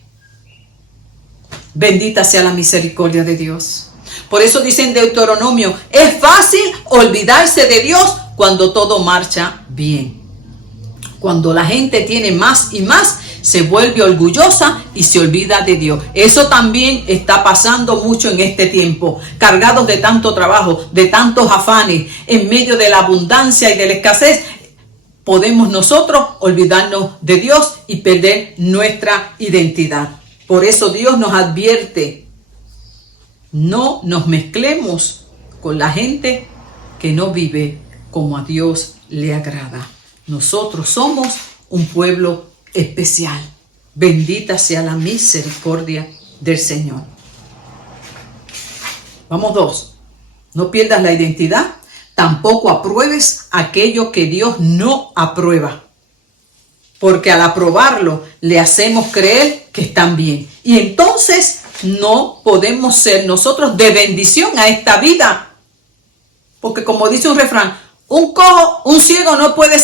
Bendita sea la misericordia de Dios. Por eso dice en Deuteronomio, es fácil olvidarse de Dios cuando todo marcha bien. Cuando la gente tiene más y más, se vuelve orgullosa y se olvida de Dios. Eso también está pasando mucho en este tiempo. Cargados de tanto trabajo, de tantos afanes, en medio de la abundancia y de la escasez, podemos nosotros olvidarnos de Dios y perder nuestra identidad. Por eso Dios nos advierte, no nos mezclemos con la gente que no vive como a Dios le agrada. Nosotros somos un pueblo especial. Bendita sea la misericordia del Señor. Vamos 2. No pierdas la identidad, tampoco apruebes aquello que Dios no aprueba. Porque al aprobarlo le hacemos creer que están bien. Y entonces no podemos ser nosotros de bendición a esta vida. Porque como dice un refrán, un cojo, un ciego no puede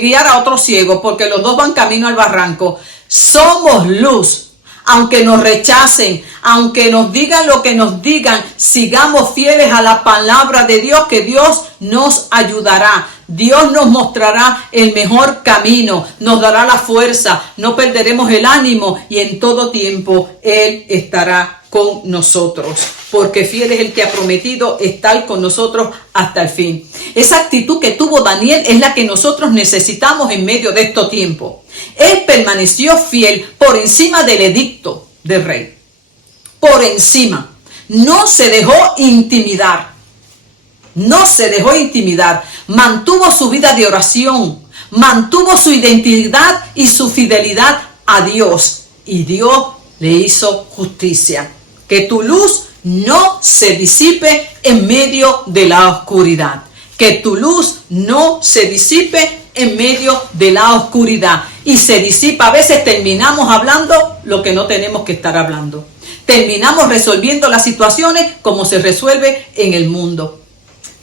guiar a otro ciego porque los dos van camino al barranco. Somos luz. Aunque nos rechacen, aunque nos digan lo que nos digan, sigamos fieles a la palabra de Dios, que Dios nos ayudará. Dios nos mostrará el mejor camino, nos dará la fuerza, no perderemos el ánimo y en todo tiempo Él estará con nosotros. Porque fiel es el que ha prometido estar con nosotros hasta el fin. Esa actitud que tuvo Daniel es la que nosotros necesitamos en medio de estos tiempos. Él permaneció fiel por encima del edicto del rey. Por encima. No se dejó intimidar. No se dejó intimidar. Mantuvo su vida de oración. Mantuvo su identidad y su fidelidad a Dios. Y Dios le hizo justicia. Que tu luz no se disipe en medio de la oscuridad. Que tu luz no se disipe en medio de la oscuridad. Y se disipa. A veces terminamos hablando lo que no tenemos que estar hablando. Terminamos resolviendo las situaciones como se resuelve en el mundo.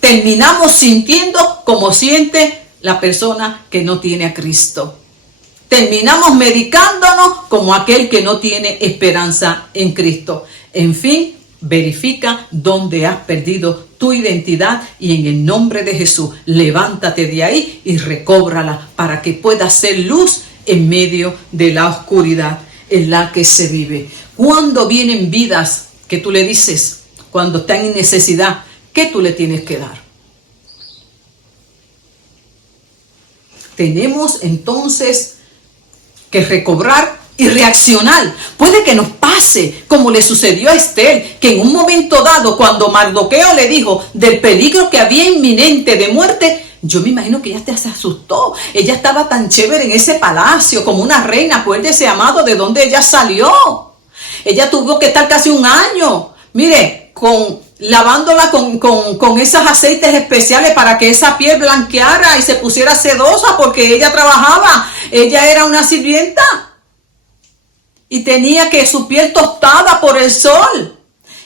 Terminamos sintiendo como siente la persona que no tiene a Cristo. terminamos medicándonos como aquel que no tiene esperanza en Cristo. En fin, verifica dónde has perdido tu identidad y en el nombre de Jesús, levántate de ahí y recóbrala para que puedas ser luz en medio de la oscuridad en la que se vive. Cuando vienen vidas que tú le dices, cuando están en necesidad, ¿qué tú le tienes que dar? Tenemos entonces que recobrar y reaccionar. Puede que nos pase como le sucedió a Esther, que en un momento dado, cuando Mardoqueo le dijo del peligro que había inminente de muerte, yo me imagino que ella se asustó. Ella estaba tan chévere en ese palacio como una reina. Acuérdese, amado, de dónde ella salió. Ella tuvo que estar casi un año, mire, lavándola con esos aceites especiales para que esa piel blanqueara y se pusiera sedosa, porque ella trabajaba. Ella era una sirvienta y tenía que su piel tostada por el sol.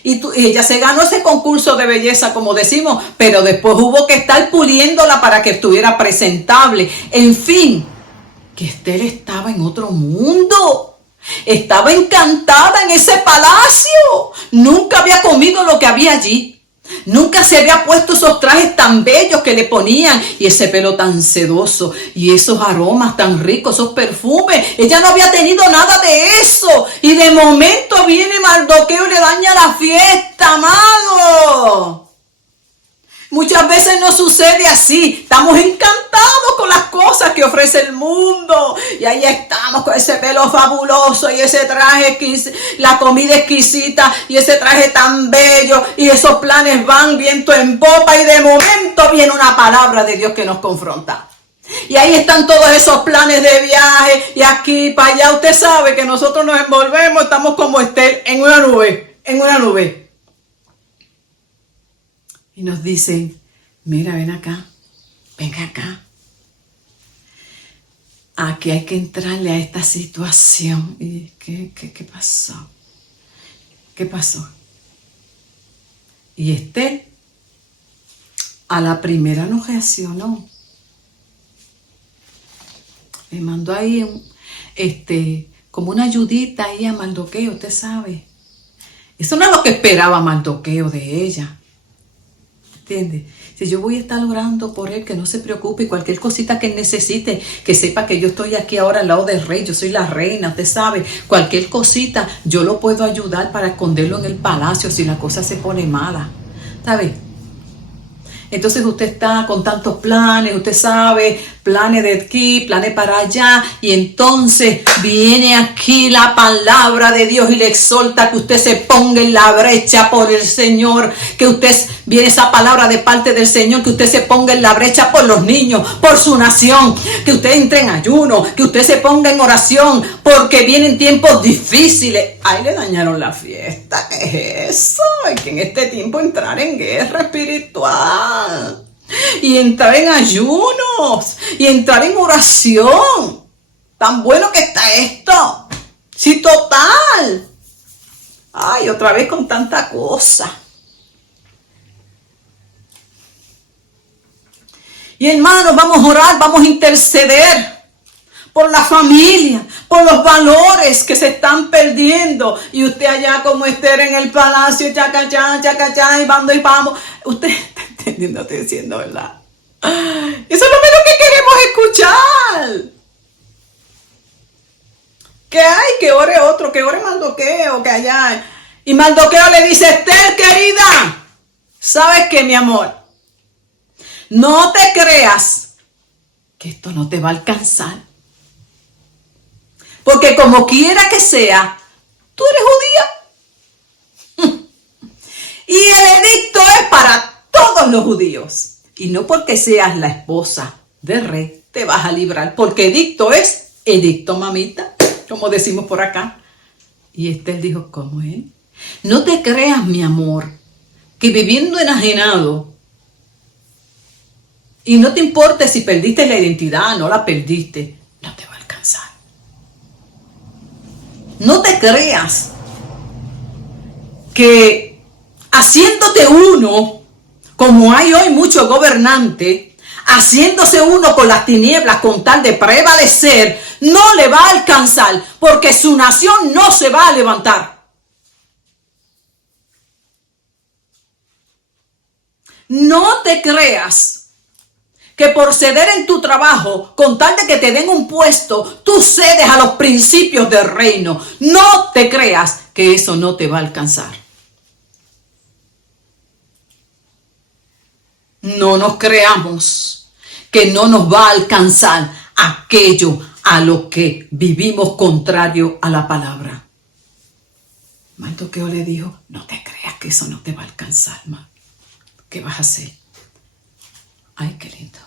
Y ella se ganó ese concurso de belleza, como decimos, pero después hubo que estar puliéndola para que estuviera presentable. En fin, que Esther estaba en otro mundo. Estaba encantada en ese palacio. Nunca había comido lo que había allí. Nunca se había puesto esos trajes tan bellos que le ponían y ese pelo tan sedoso y esos aromas tan ricos, esos perfumes. Ella no había tenido nada de eso y de momento viene Mardoqueo y le daña la fiesta, amado. Muchas veces nos sucede así. Estamos encantados con las cosas que ofrece el mundo. Y ahí estamos con ese pelo fabuloso y ese traje, la comida exquisita y ese traje tan bello. Y esos planes van viento en popa y de momento viene una palabra de Dios que nos confronta. Y ahí están todos esos planes de viaje y aquí para allá. Usted sabe que nosotros nos envolvemos, estamos como Esther en una nube. Y nos dicen, mira, ven acá, venga acá. Aquí hay que entrarle a esta situación. ¿Y qué pasó? ¿Qué pasó? Y Esther a la primera no reaccionó. Le mandó ahí como una ayudita ahí a Mardoqueo, usted sabe. Eso no es lo que esperaba Mardoqueo de ella. ¿Entiendes? Si yo voy a estar orando por él, que no se preocupe, y cualquier cosita que él necesite, que sepa que yo estoy aquí ahora al lado del rey, yo soy la reina, usted sabe, cualquier cosita yo lo puedo ayudar para esconderlo en el palacio si la cosa se pone mala, ¿sabe? Entonces usted está con tantos planes, usted sabe, planes de aquí, planes para allá, y entonces viene aquí la palabra de Dios y le exhorta que usted se ponga en la brecha por el Señor, que viene esa palabra de parte del Señor, que usted se ponga en la brecha por los niños, por su nación, que usted entre en ayuno, que usted se ponga en oración, porque vienen tiempos difíciles. Ay, le dañaron la fiesta, ¿qué es eso? Hay que en este tiempo entrar en guerra espiritual. Y entrar en ayunos. Y entrar en oración. Tan bueno que está esto. Sí, total. Ay, otra vez con tanta cosa. Y hermanos, vamos a orar, vamos a interceder por la familia, por los valores que se están perdiendo. Y usted allá como Esther en el palacio, chacachá, y vamos. Usted está entendiendo, estoy diciendo, ¿verdad? Eso es lo menos que queremos escuchar. Que hay, que ore otro, que ore Mardoqueo, que allá. Y Mardoqueo le dice, Esther, querida, ¿sabes qué, mi amor? No te creas que esto no te va a alcanzar. Porque como quiera que sea, tú eres judía. Y el edicto es para todos los judíos. Y no porque seas la esposa del rey te vas a librar. Porque edicto es edicto, mamita, como decimos por acá. Y Esther dijo, ¿cómo es? No te creas, mi amor, que viviendo enajenado, y no te importe si perdiste la identidad, no la perdiste, no te va a alcanzar. No te creas que haciéndote uno, como hay hoy muchos gobernantes, haciéndose uno con las tinieblas con tal de prevalecer, no le va a alcanzar, porque su nación no se va a levantar. No te creas que por ceder en tu trabajo, con tal de que te den un puesto, tú cedes a los principios del reino. No te creas que eso no te va a alcanzar. No nos creamos que no nos va a alcanzar aquello a lo que vivimos contrario a la palabra. Mardoqueo le dijo, no te creas que eso no te va a alcanzar, ma. ¿Qué vas a hacer? Ay, qué lindo.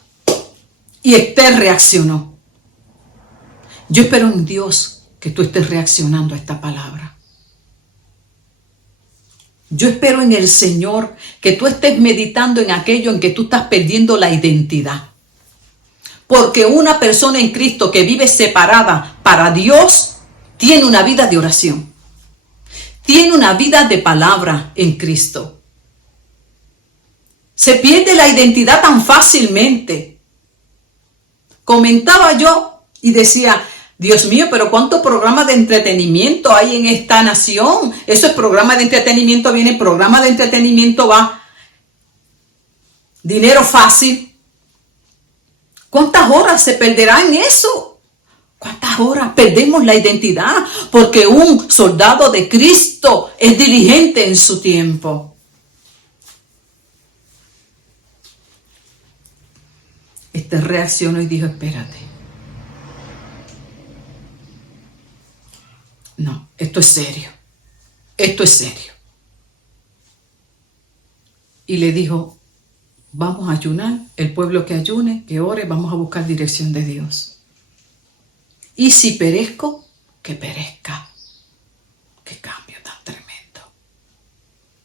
Y Esther reaccionó. Yo espero en Dios que tú estés reaccionando a esta palabra. Yo espero en el Señor que tú estés meditando en aquello en que tú estás perdiendo la identidad. Porque una persona en Cristo que vive separada para Dios tiene una vida de oración. Tiene una vida de palabra en Cristo. Se pierde la identidad tan fácilmente. Comentaba yo y decía, Dios mío, pero ¿cuántos programas de entretenimiento hay en esta nación? Eso es programa de entretenimiento, viene programa de entretenimiento, va. Dinero fácil. ¿Cuántas horas se perderá en eso? ¿Cuántas horas perdemos la identidad? Porque un soldado de Cristo es diligente en su tiempo. Este reaccionó y dijo, espérate. No, esto es serio. Esto es serio. Y le dijo, vamos a ayunar, el pueblo que ayune, que ore, vamos a buscar dirección de Dios. Y si perezco, que perezca. Qué cambio tan tremendo.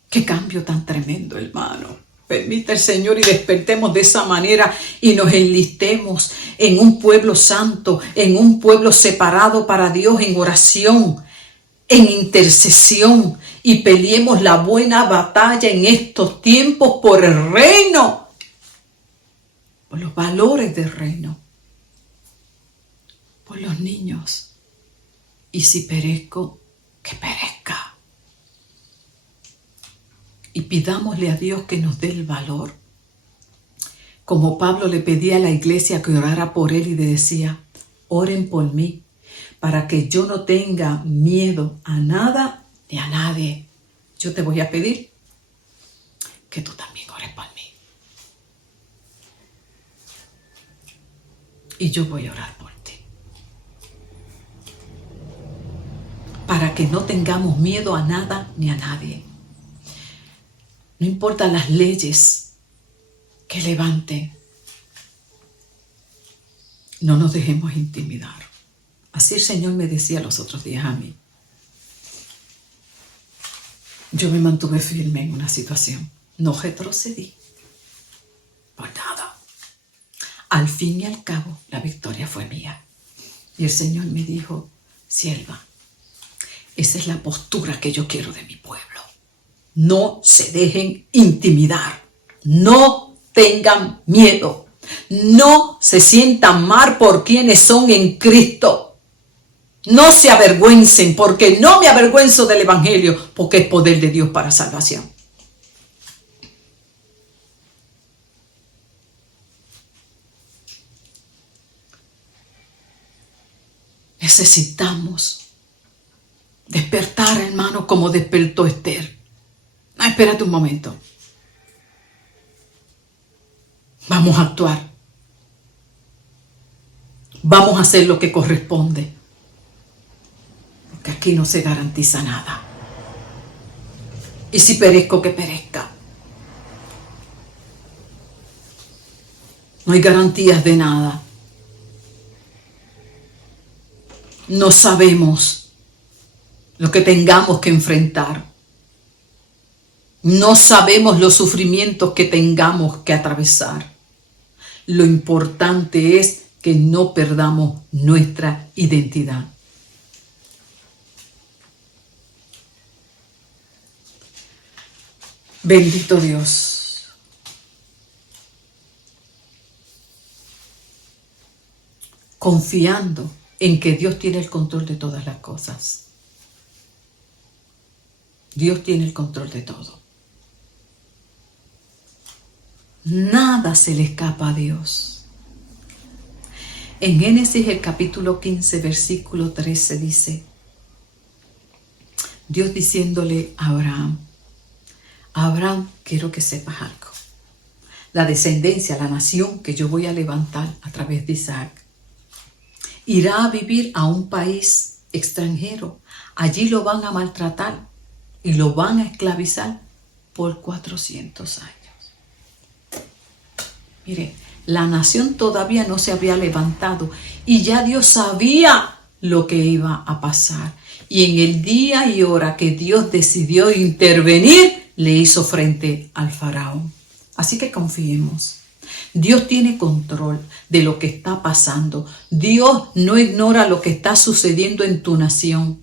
Qué cambio tan tremendo, hermano. Permita el Señor y despertemos de esa manera y nos enlistemos en un pueblo santo, en un pueblo separado para Dios, en oración, en intercesión, y peleemos la buena batalla en estos tiempos por el reino, por los valores del reino, por los niños. Y si perezco, que perezca. Y pidámosle a Dios que nos dé el valor. Como Pablo le pedía a la iglesia que orara por él y le decía, oren por mí, para que yo no tenga miedo a nada ni a nadie. Yo te voy a pedir que tú también ores por mí. Y yo voy a orar por ti. Para que no tengamos miedo a nada ni a nadie. No importa las leyes que levanten. No nos dejemos intimidar. Así el Señor me decía los otros días a mí. Yo me mantuve firme en una situación. No retrocedí. Por nada. Al fin y al cabo, la victoria fue mía. Y el Señor me dijo, sierva, esa es la postura que yo quiero de mi pueblo. No se dejen intimidar. No tengan miedo. No se sientan mal por quienes son en Cristo. No se avergüencen, porque no me avergüenzo del Evangelio, porque es poder de Dios para salvación. Necesitamos despertar, hermano, como despertó Esther. No, espérate un momento. Vamos a actuar. Vamos a hacer lo que corresponde. Porque aquí no se garantiza nada. Y si perezco, que perezca. No hay garantías de nada. No sabemos lo que tengamos que enfrentar. No sabemos los sufrimientos que tengamos que atravesar. Lo importante es que no perdamos nuestra identidad. Bendito Dios. confiando en que Dios tiene el control de todas las cosas. Dios tiene el control de todo. Nada se le escapa a Dios. En Génesis el capítulo 15, versículo 13 dice, Dios diciéndole a Abraham, Abraham, quiero que sepas algo. La descendencia, la nación que yo voy a levantar a través de Isaac, irá a vivir a un país extranjero. Allí lo van a maltratar y lo van a esclavizar por 400 años. Mire, la nación todavía no se había levantado y ya Dios sabía lo que iba a pasar. Y en el día y hora que Dios decidió intervenir, le hizo frente al faraón. Así que confiemos. Dios tiene control de lo que está pasando. Dios no ignora lo que está sucediendo en tu nación.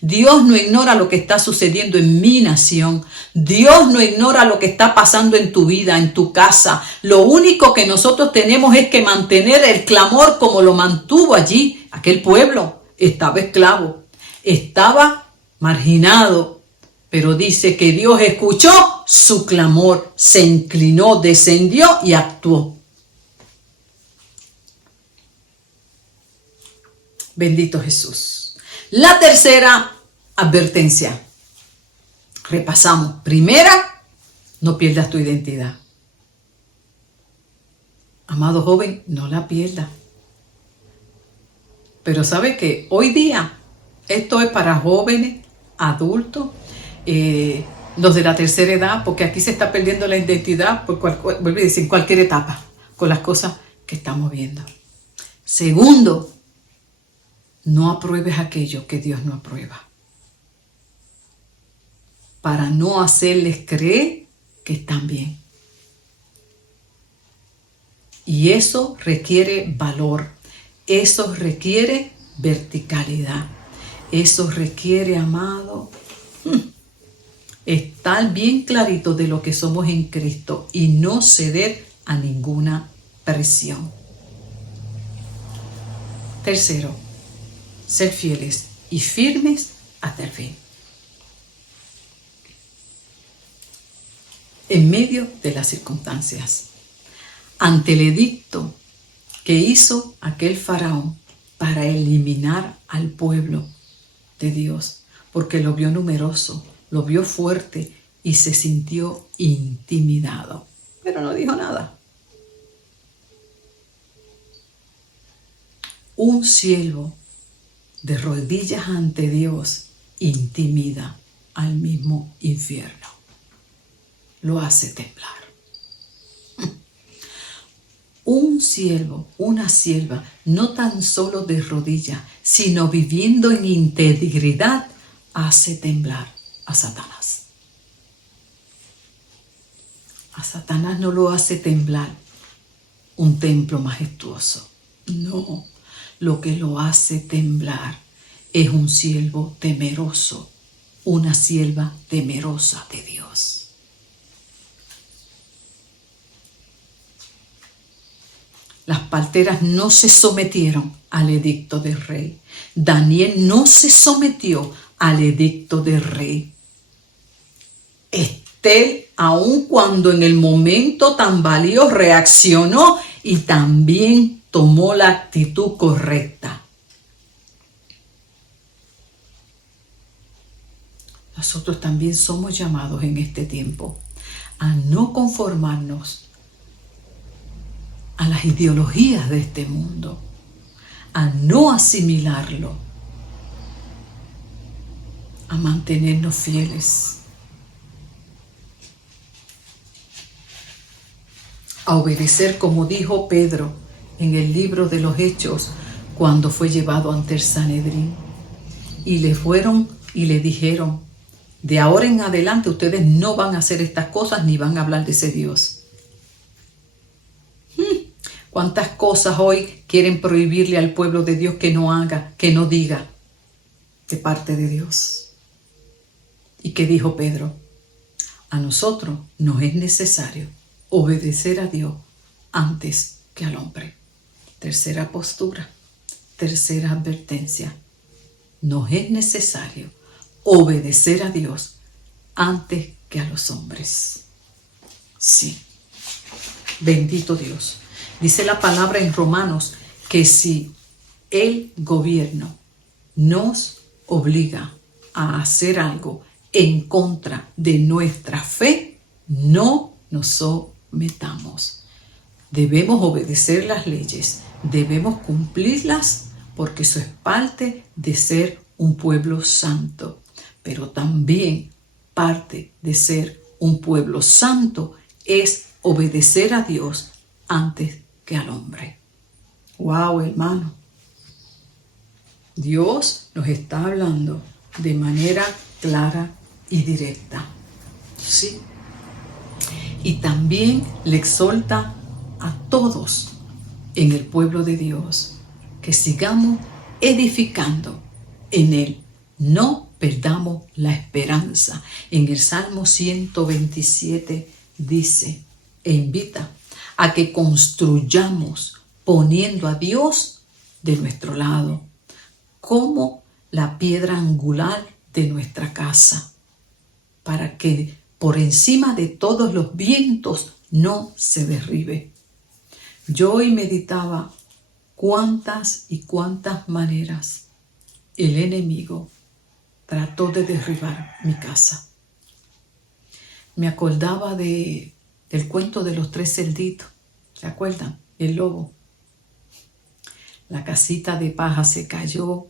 Dios no ignora lo que está sucediendo en mi nación. Dios no ignora lo que está pasando en tu vida, en tu casa. Lo único que nosotros tenemos es que mantener el clamor como lo mantuvo allí. Aquel pueblo estaba esclavo, estaba marginado, pero dice que Dios escuchó su clamor, se inclinó, descendió y actuó. Bendito Jesús. La tercera advertencia. Repasamos. Primera, no pierdas tu identidad. Amado joven, no la pierdas. Pero sabe que hoy día esto es para jóvenes, adultos, los de la tercera edad, porque aquí se está perdiendo la identidad por en cualquier etapa, con las cosas que estamos viendo. Segundo, no apruebes aquello que Dios no aprueba, para no hacerles creer que están bien. Y eso requiere valor, eso requiere verticalidad, eso requiere, amado, estar bien clarito de lo que somos en Cristo y no ceder a ninguna presión. Tercero, ser fieles y firmes hasta el fin. En medio de las circunstancias, ante el edicto que hizo aquel faraón para eliminar al pueblo de Dios, porque lo vio numeroso, lo vio fuerte y se sintió intimidado, pero no dijo nada. Un siervo de rodillas ante Dios intimida al mismo infierno, lo hace temblar. Un siervo, una sierva, no tan solo de rodillas, sino viviendo en integridad, hace temblar a Satanás. A Satanás no lo hace temblar un templo majestuoso. No, lo que lo hace temblar es un siervo temeroso, una sierva temerosa de Dios. Las parteras no se sometieron al edicto del rey. Daniel no se sometió al edicto del rey. Estel, aun cuando en el momento tambaleó, reaccionó y también tomó la actitud correcta. Nosotros también somos llamados en este tiempo a no conformarnos a las ideologías de este mundo, a no asimilarlo, a mantenernos fieles, a obedecer como dijo Pedro en el libro de los Hechos cuando fue llevado ante el Sanedrín. Y le fueron y le dijeron, de ahora en adelante ustedes no van a hacer estas cosas ni van a hablar de ese Dios. ¿Cuántas cosas hoy quieren prohibirle al pueblo de Dios que no haga, que no diga de parte de Dios? ¿Y qué dijo Pedro? A nosotros nos es necesario obedecer a Dios antes que al hombre. Tercera postura. tercera advertencia. Nos es necesario obedecer a Dios antes que a los hombres. Sí, bendito Dios. Dice la palabra en Romanos que si el gobierno nos obliga a hacer algo en contra de nuestra fe, no nos sometamos. Debemos obedecer las leyes, debemos cumplirlas porque eso es parte de ser un pueblo santo. Pero también parte de ser un pueblo santo es obedecer a Dios antes que al hombre. ¡Wow, hermano! Dios nos está hablando de manera clara y directa. Sí. Y también le exhorta a todos en el pueblo de Dios que sigamos edificando en Él. No perdamos la esperanza. En el Salmo 127 dice e invita a que construyamos poniendo a Dios de nuestro lado, como la piedra angular de nuestra casa, para que por encima de todos los vientos no se derribe. Yo hoy meditaba cuántas y cuántas maneras el enemigo trató de derribar mi casa. Me acordaba del cuento de los 3 cerditos. ¿Se acuerdan? El lobo. La casita de paja se cayó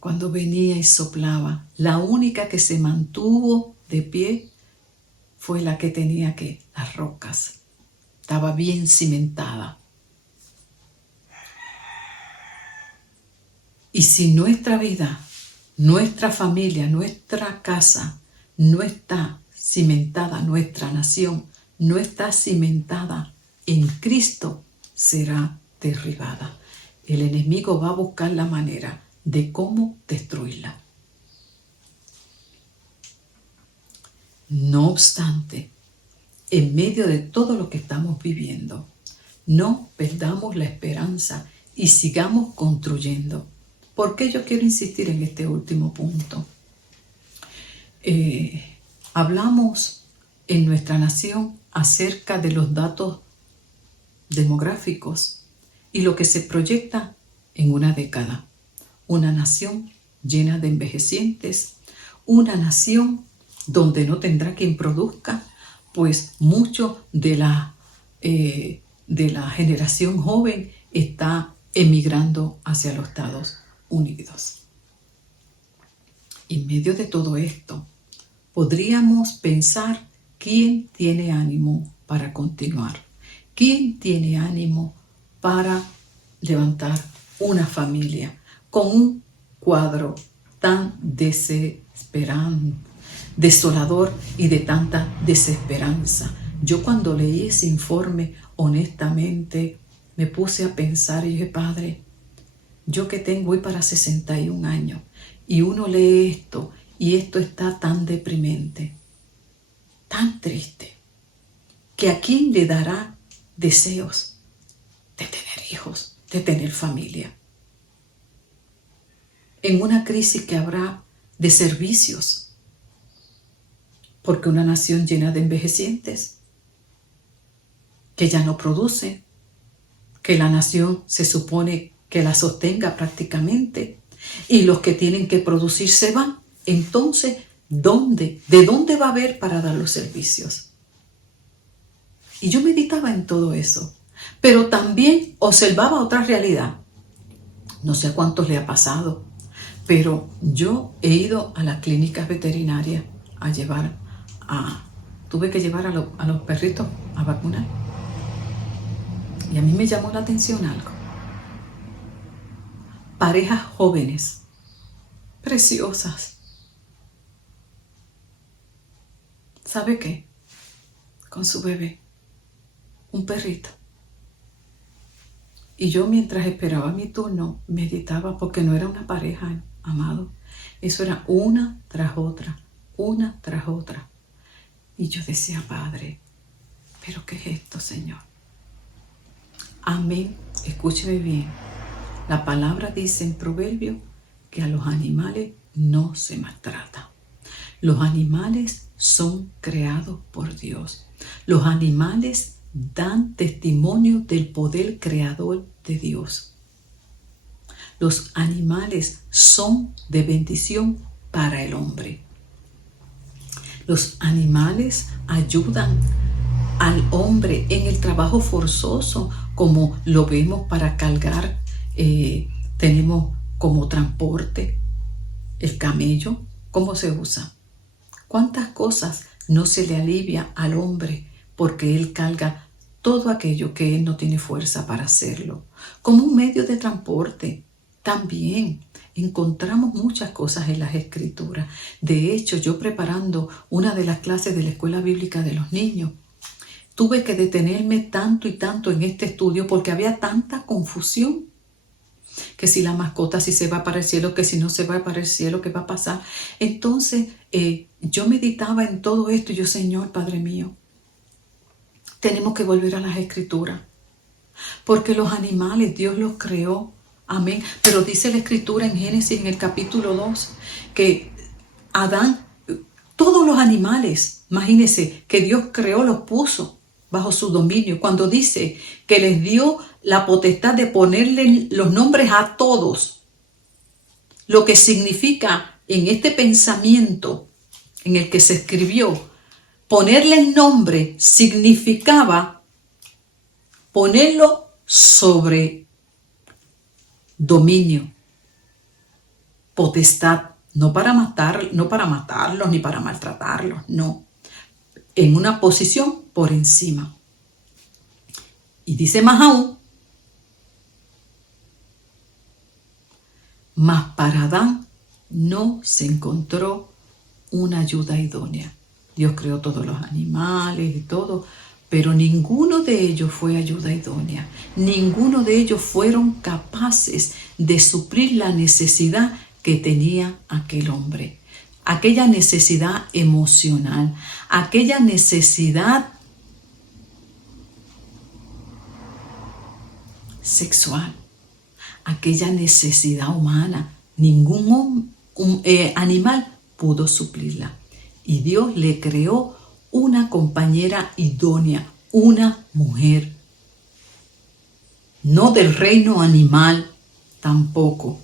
cuando venía y soplaba. La única que se mantuvo de pie fue la que tenía las rocas. Estaba bien cimentada. Y si nuestra vida, nuestra familia, nuestra casa no está cimentada, nuestra nación no está cimentada en Cristo, será derribada. El enemigo va a buscar la manera de cómo destruirla. No obstante, en medio de todo lo que estamos viviendo, no perdamos la esperanza y sigamos construyendo. ¿Por qué yo quiero insistir en este último punto? Hablamos en nuestra nación acerca de los datos demográficos y lo que se proyecta en una década. Una nación llena de envejecientes, una nación donde no tendrá quien produzca, pues mucho de la generación joven está emigrando hacia los Estados Unidos. En medio de todo esto, podríamos pensar quién tiene ánimo para continuar, quién tiene ánimo para levantar una familia con un cuadro tan desolador y de tanta desesperanza. Yo cuando leí ese informe, honestamente, me puse a pensar y dije, Padre, yo que tengo hoy para 61 años y uno lee esto y esto está tan deprimente, tan triste, que a quién le dará deseos de tener hijos, de tener familia. En una crisis que habrá de servicios, porque una nación llena de envejecientes que ya no produce, que la nación se supone que la sostenga prácticamente, y los que tienen que producir se van. Entonces, ¿de dónde va a haber para dar los servicios? Y yo meditaba en todo eso, pero también observaba otra realidad. No sé a cuántos le ha pasado, pero yo he ido a las clínicas veterinarias tuve que llevar a los perritos a vacunar. Y a mí me llamó la atención algo. Parejas jóvenes, preciosas. ¿Sabe qué? Con su bebé, un perrito. Y yo mientras esperaba mi turno, meditaba porque no era una pareja, amado. Eso era una tras otra, una tras otra. Y yo decía, Padre, ¿pero qué es esto, Señor? Amén. Escúcheme bien. La palabra dice en Proverbio que a los animales no se maltrata. Los animales son creados por Dios. Los animales dan testimonio del poder creador de Dios. Los animales son de bendición para el hombre. Los animales ayudan al hombre en el trabajo forzoso, como lo vemos para cargar. Tenemos como transporte el camello. ¿Cómo se usa? ¿Cuántas cosas no se le alivia al hombre porque él carga todo aquello que él no tiene fuerza para hacerlo? Como un medio de transporte. También encontramos muchas cosas en las Escrituras. De hecho, yo preparando una de las clases de la Escuela Bíblica de los Niños, tuve que detenerme tanto y tanto en este estudio porque había tanta confusión. Que si la mascota, si se va para el cielo, que si no se va para el cielo, ¿qué va a pasar? Entonces, yo meditaba en todo esto y yo, Señor, Padre mío, tenemos que volver a las Escrituras. Porque los animales, Dios los creó. Amén. Pero dice la Escritura en Génesis, en el capítulo 2, que Adán, todos los animales, imagínense, que Dios creó, los puso bajo su dominio. Cuando dice que les dio la potestad de ponerle los nombres a todos, lo que significa en este pensamiento en el que se escribió, ponerle el nombre significaba ponerlo sobre dominio, potestad, no para matarlos ni para maltratarlos, no, en una posición por encima. Y dice más aún, mas para Adán no se encontró una ayuda idónea. Dios creó todos los animales y todo, pero ninguno de ellos fue ayuda idónea. Ninguno de ellos fueron capaces de suplir la necesidad que tenía aquel hombre. Aquella necesidad emocional, aquella necesidad sexual, aquella necesidad humana. Ningún animal pudo suplirla. Y Dios le creó una compañera idónea, una mujer. No del reino animal tampoco.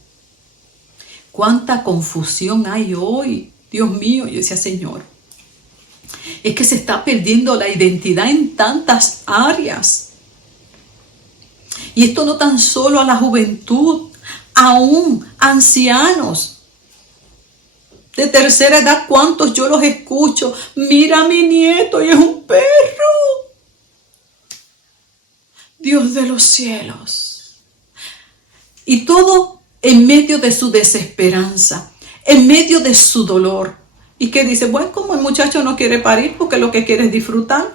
Cuánta confusión hay hoy, Dios mío. Yo decía, Señor, es que se está perdiendo la identidad en tantas áreas. Y esto no tan solo a la juventud, aún ancianos de tercera edad. ¿Cuántos yo los escucho? Mira a mi nieto y es un perro. Dios de los cielos. Y todo en medio de su desesperanza, en medio de su dolor. ¿Y qué dice? Bueno, como el muchacho no quiere parir porque lo que quiere es disfrutar,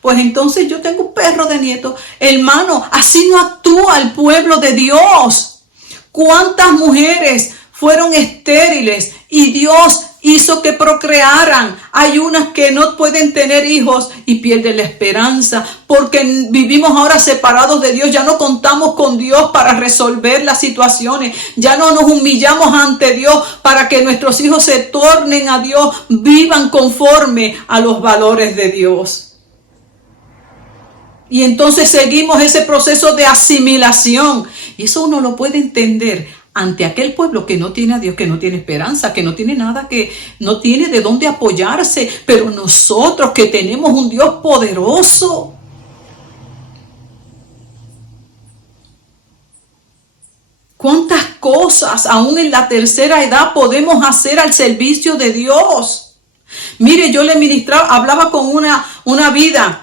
pues entonces yo tengo un perro de nieto. Hermano, así no actúa el pueblo de Dios. ¿Cuántas mujeres fueron estériles y Dios hizo que procrearan? Hay unas que no pueden tener hijos y pierden la esperanza porque vivimos ahora separados de Dios. Ya no contamos con Dios para resolver las situaciones. Ya no nos humillamos ante Dios para que nuestros hijos se tornen a Dios, vivan conforme a los valores de Dios. Y entonces seguimos ese proceso de asimilación. Y eso uno lo puede entender ante aquel pueblo que no tiene a Dios, que no tiene esperanza, que no tiene nada, que no tiene de dónde apoyarse. Pero nosotros que tenemos un Dios poderoso, cuántas cosas aún en la tercera edad podemos hacer al servicio de Dios. Mire, yo le ministraba, hablaba con una vida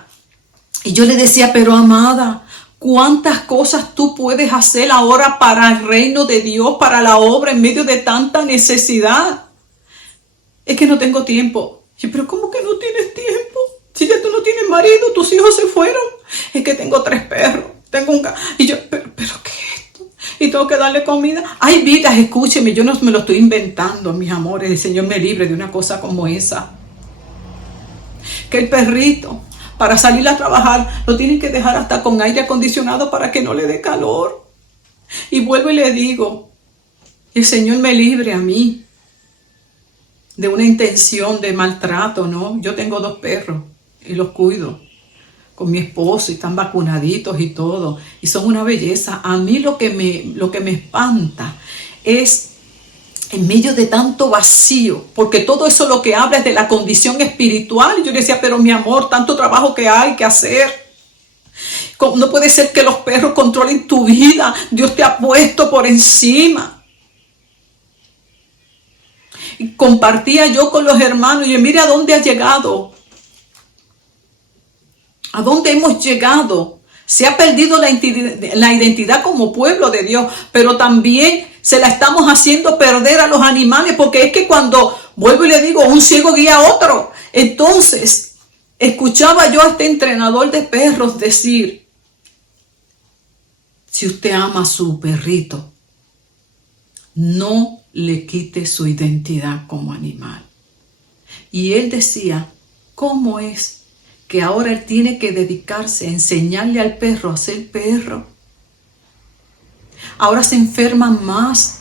y yo le decía, pero amada, ¿cuántas cosas tú puedes hacer ahora para el reino de Dios, para la obra en medio de tanta necesidad? Es que no tengo tiempo. Yo, pero ¿cómo que no tienes tiempo? Si ya tú no tienes marido, tus hijos se fueron. Es que tengo 3 perros, tengo un gato. Y yo, ¿pero qué es esto? Y tengo que darle comida. Hay vidas, escúcheme, yo no me lo estoy inventando, mis amores. El Señor me libre de una cosa como esa. Que el perrito, para salir a trabajar, lo tienen que dejar hasta con aire acondicionado para que no le dé calor. Y vuelvo y le digo, el Señor me libre a mí de una intención de maltrato, ¿no? Yo tengo 2 perros y los cuido con mi esposo y están vacunaditos y todo, y son una belleza. A mí lo que me espanta es en medio de tanto vacío, porque todo eso lo que habla es de la condición espiritual. Y yo decía, pero mi amor, tanto trabajo que hay que hacer. No puede ser que los perros controlen tu vida. Dios te ha puesto por encima. Y compartía yo con los hermanos, y yo, mire a dónde ha llegado. ¿A dónde hemos llegado? Se ha perdido la identidad como pueblo de Dios, pero también se la estamos haciendo perder a los animales, porque es que cuando, vuelvo y le digo, un ciego guía a otro. Entonces, escuchaba yo a este entrenador de perros decir, si usted ama a su perrito, no le quite su identidad como animal. Y él decía, ¿cómo es que ahora él tiene que dedicarse a enseñarle al perro a ser perro? Ahora se enferman más,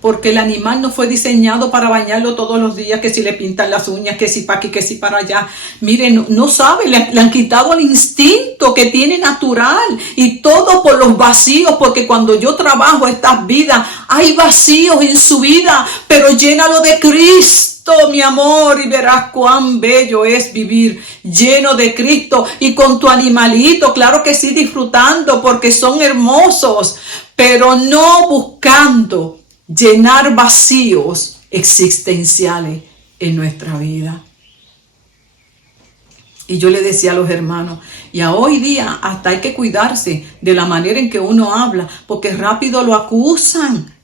porque el animal no fue diseñado para bañarlo todos los días, que si le pintan las uñas, que si para aquí, que si para allá. Miren, no sabe, le han quitado el instinto que tiene natural, y todo por los vacíos, porque cuando yo trabajo estas vidas, hay vacíos en su vida, pero llénalo de Cristo, mi amor, y verás cuán bello es vivir lleno de Cristo y con tu animalito, claro que sí, disfrutando porque son hermosos, pero no buscando llenar vacíos existenciales en nuestra vida. Y yo le decía a los hermanos, y a hoy día hasta hay que cuidarse de la manera en que uno habla, porque rápido lo acusan.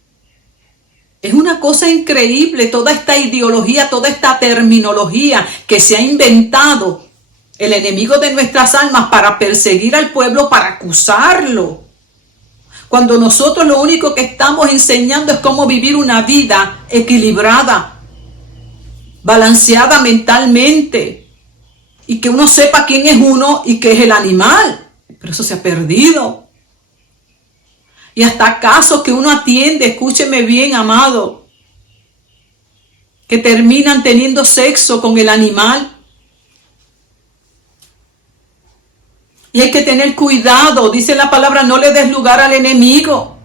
Es una cosa increíble toda esta ideología, toda esta terminología que se ha inventado el enemigo de nuestras almas para perseguir al pueblo, para acusarlo. Cuando nosotros lo único que estamos enseñando es cómo vivir una vida equilibrada, balanceada mentalmente, y que uno sepa quién es uno y qué es el animal. Pero eso se ha perdido. Y hasta casos que uno atiende, escúcheme bien, amado, que terminan teniendo sexo con el animal. Y hay que tener cuidado, dice la palabra, no le des lugar al enemigo.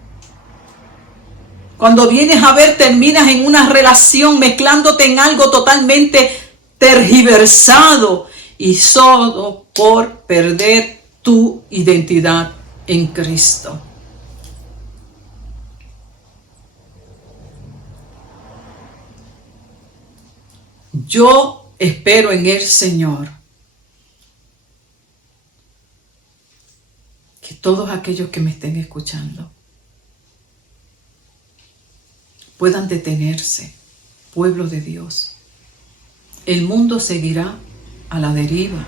Cuando vienes a ver, terminas en una relación mezclándote en algo totalmente tergiversado, y solo por perder tu identidad en Cristo. Yo espero en el Señor que todos aquellos que me estén escuchando puedan detenerse, pueblo de Dios. El mundo seguirá a la deriva.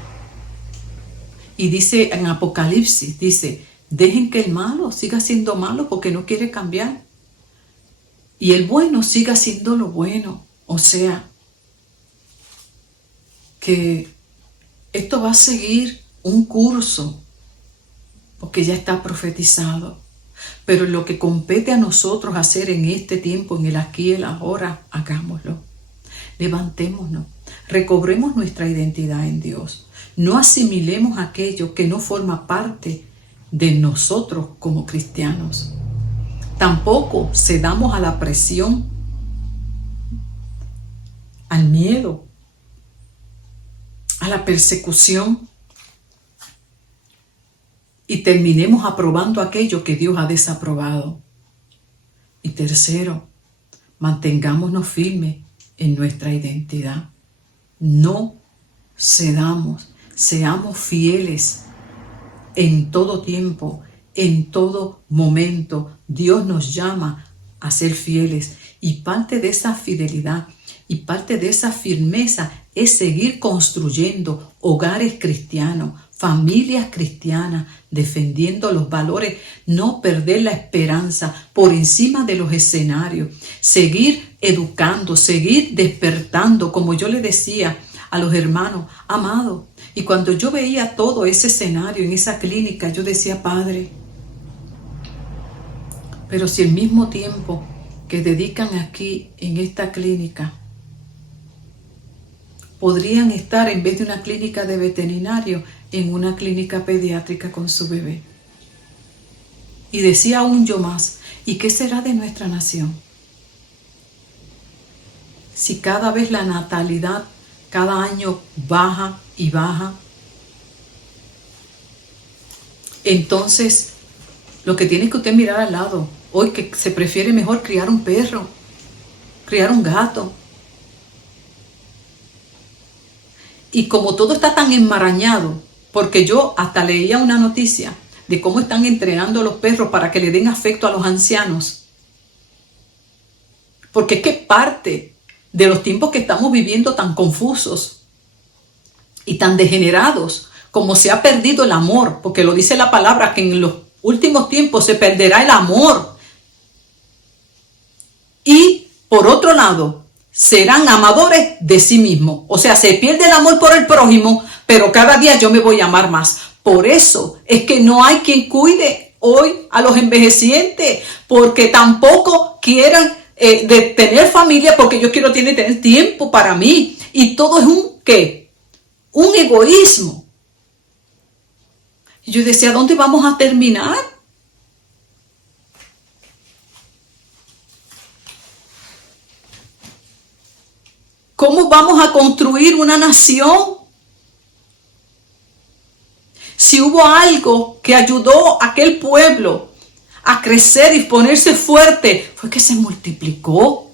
Y dice en Apocalipsis, dice, dejen que el malo siga siendo malo porque no quiere cambiar. Y el bueno siga siendo lo bueno. O sea, que esto va a seguir un curso, porque ya está profetizado. Pero lo que compete a nosotros hacer en este tiempo, en el aquí y el ahora, hagámoslo. Levantémonos, recobremos nuestra identidad en Dios. No asimilemos aquello que no forma parte de nosotros como cristianos. Tampoco cedamos a la presión, al miedo, a la persecución, y terminemos aprobando aquello que Dios ha desaprobado. Y tercero, mantengámonos firmes en nuestra identidad. No cedamos, seamos fieles en todo tiempo, en todo momento. Dios nos llama a ser fieles, y parte de esa fidelidad y parte de esa firmeza es seguir construyendo hogares cristianos, familias cristianas, defendiendo los valores, no perder la esperanza por encima de los escenarios, seguir educando, seguir despertando, como yo le decía a los hermanos, amado. Y cuando yo veía todo ese escenario en esa clínica, yo decía, Padre, pero si el mismo tiempo que dedican aquí en esta clínica, podrían estar en vez de una clínica de veterinario, en una clínica pediátrica con su bebé. Y decía aún yo más, ¿y qué será de nuestra nación? Si cada vez la natalidad cada año baja y baja, entonces lo que tiene que usted mirar al lado, hoy que se prefiere mejor criar un perro, criar un gato. Y como todo está tan enmarañado, porque yo hasta leía una noticia de cómo están entrenando a los perros para que le den afecto a los ancianos. Porque es que parte de los tiempos que estamos viviendo tan confusos y tan degenerados, como se ha perdido el amor, porque lo dice la palabra que en los últimos tiempos se perderá el amor. Y por otro lado, serán amadores de sí mismos. O sea, se pierde el amor por el prójimo, pero cada día yo me voy a amar más. Por eso es que no hay quien cuide hoy a los envejecientes, porque tampoco quieran de tener familia, porque yo quiero tener tiempo para mí. Y todo es ¿qué? Un egoísmo. Y yo decía, ¿dónde vamos a terminar? ¿Cómo vamos a construir una nación? Si hubo algo que ayudó a aquel pueblo a crecer y ponerse fuerte, fue que se multiplicó,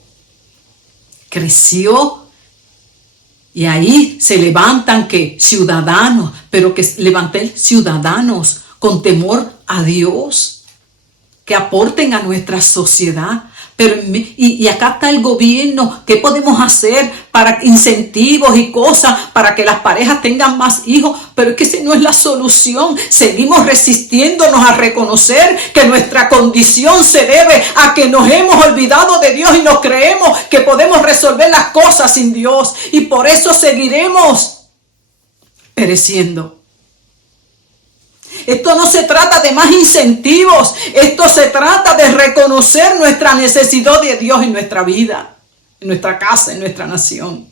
creció. Y ahí se levantan ciudadanos, pero que levanten ciudadanos con temor a Dios, que aporten a nuestra sociedad. Pero y acá está el gobierno. ¿Qué podemos hacer para incentivos y cosas para que las parejas tengan más hijos? Pero es que esa no es la solución. Seguimos resistiéndonos a reconocer que nuestra condición se debe a que nos hemos olvidado de Dios y nos creemos que podemos resolver las cosas sin Dios. Y por eso seguiremos pereciendo. Esto no se trata de más incentivos, esto se trata de reconocer nuestra necesidad de Dios en nuestra vida, en nuestra casa, en nuestra nación.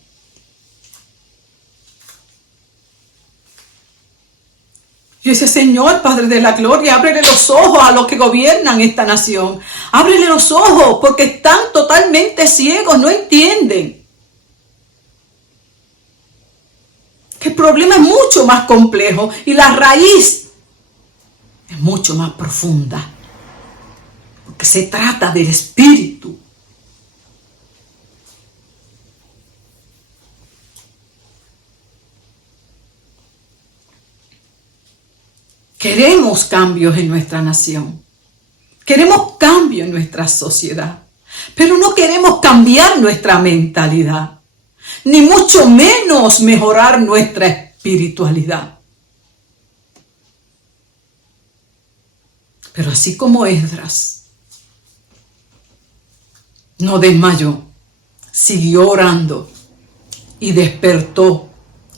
Yo decía, Señor, Padre de la Gloria, ábrele los ojos a los que gobiernan esta nación. Ábrele los ojos porque están totalmente ciegos, no entienden. Que el problema es mucho más complejo y la raíz es mucho más profunda, porque se trata del espíritu. Queremos cambios en nuestra nación, queremos cambio en nuestra sociedad, pero no queremos cambiar nuestra mentalidad, ni mucho menos mejorar nuestra espiritualidad. Pero así como Esdras no desmayó, siguió orando y despertó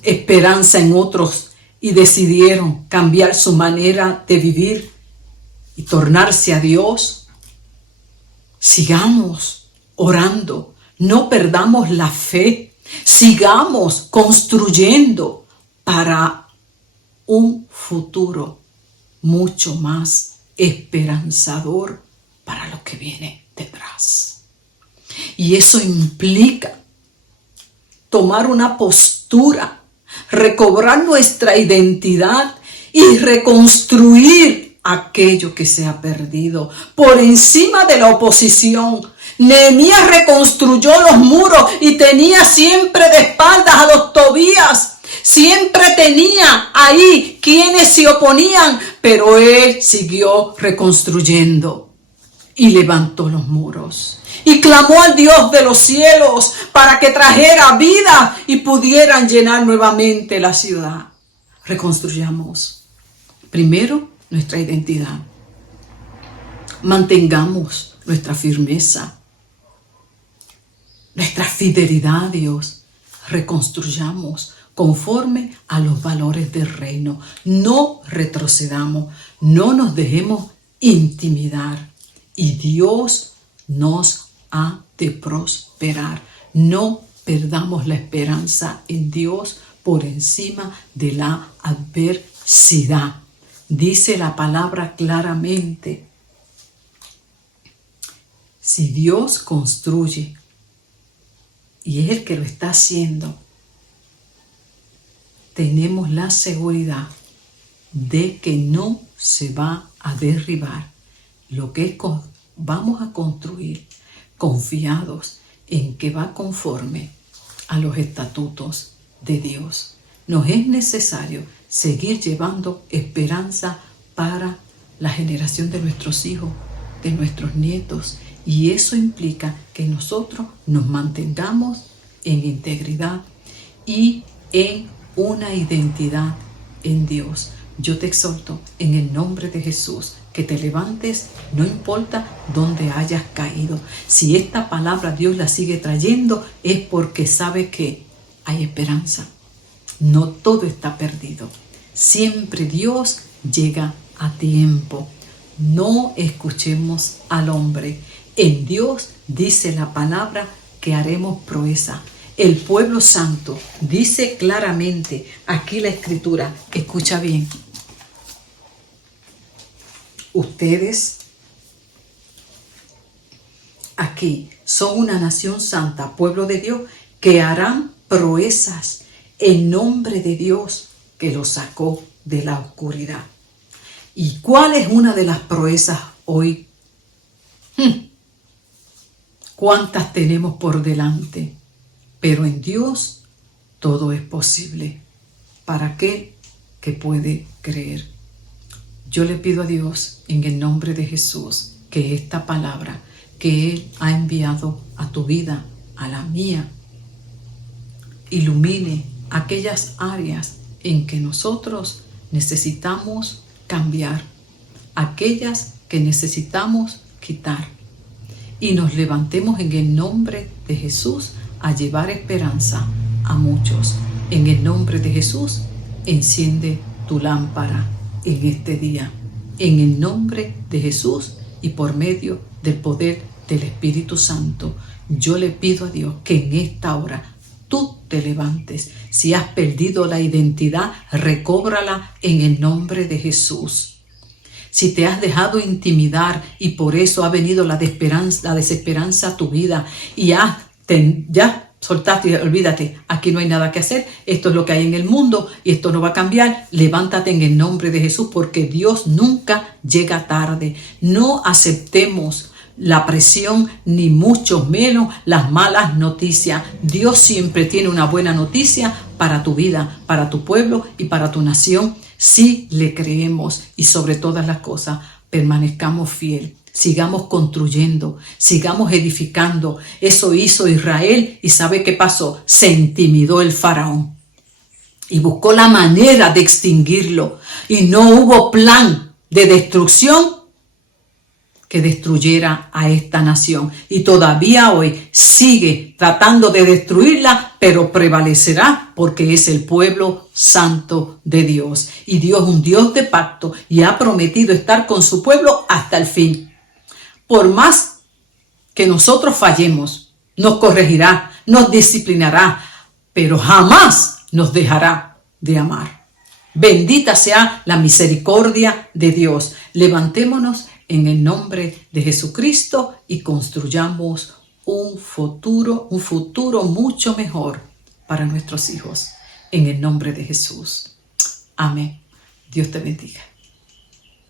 esperanza en otros y decidieron cambiar su manera de vivir y tornarse a Dios. Sigamos orando, no perdamos la fe, sigamos construyendo para un futuro mucho más esperanzador para lo que viene detrás. Y eso implica tomar una postura, recobrar nuestra identidad y reconstruir aquello que se ha perdido por encima de la oposición. Nehemías reconstruyó los muros y tenía siempre de espaldas a los Tobías. Siempre tenía ahí quienes se oponían, pero él siguió reconstruyendo y levantó los muros. Y clamó al Dios de los cielos para que trajera vida y pudieran llenar nuevamente la ciudad. Reconstruyamos primero nuestra identidad. Mantengamos nuestra firmeza, nuestra fidelidad a Dios. reconstruyamos conforme a los valores del reino. No retrocedamos, no nos dejemos intimidar y Dios nos ha de prosperar. No perdamos la esperanza en Dios por encima de la adversidad. Dice la palabra claramente, si Dios construye y es el que lo está haciendo, tenemos la seguridad de que no se va a derribar lo que vamos a construir, confiados en que va conforme a los estatutos de Dios. Nos es necesario seguir llevando esperanza para la generación de nuestros hijos, de nuestros nietos, y eso implica que nosotros nos mantengamos en integridad y en una identidad en Dios. Yo te exhorto en el nombre de Jesús que te levantes, no importa dónde hayas caído. Si esta palabra Dios la sigue trayendo es porque sabe que hay esperanza. No todo está perdido. Siempre Dios llega a tiempo. No escuchemos al hombre. En Dios dice la palabra que haremos proeza. El pueblo santo dice claramente, aquí la escritura, escucha bien. Ustedes aquí son una nación santa, pueblo de Dios, que harán proezas en nombre de Dios que los sacó de la oscuridad. ¿Y cuál es una de las proezas hoy? ¿Cuántas tenemos por delante? Pero en Dios todo es posible para aquel que puede creer. Yo le pido a Dios en el nombre de Jesús que esta palabra que Él ha enviado a tu vida, a la mía, ilumine aquellas áreas en que nosotros necesitamos cambiar, aquellas que necesitamos quitar, y nos levantemos en el nombre de Jesús a llevar esperanza a muchos. En el nombre de Jesús, enciende tu lámpara en este día. En el nombre de Jesús y por medio del poder del Espíritu Santo, yo le pido a Dios que en esta hora tú te levantes. Si has perdido la identidad, recóbrala en el nombre de Jesús. Si te has dejado intimidar y por eso ha venido la desesperanza a tu vida y ya soltaste y olvídate, aquí no hay nada que hacer, esto es lo que hay en el mundo y esto no va a cambiar, levántate en el nombre de Jesús porque Dios nunca llega tarde. No aceptemos la presión ni mucho menos las malas noticias. Dios siempre tiene una buena noticia para tu vida, para tu pueblo y para tu nación si le creemos, y sobre todas las cosas permanezcamos fieles. Sigamos construyendo, sigamos edificando. Eso hizo Israel y ¿sabe qué pasó? Se intimidó el faraón y buscó la manera de extinguirlo y no hubo plan de destrucción que destruyera a esta nación. Y todavía hoy sigue tratando de destruirla, pero prevalecerá porque es el pueblo santo de Dios. Y Dios es un Dios de pacto y ha prometido estar con su pueblo hasta el fin. Por más que nosotros fallemos, nos corregirá, nos disciplinará, pero jamás nos dejará de amar. Bendita sea la misericordia de Dios. Levantémonos en el nombre de Jesucristo y construyamos un futuro mucho mejor para nuestros hijos. En el nombre de Jesús. Amén. Dios te bendiga.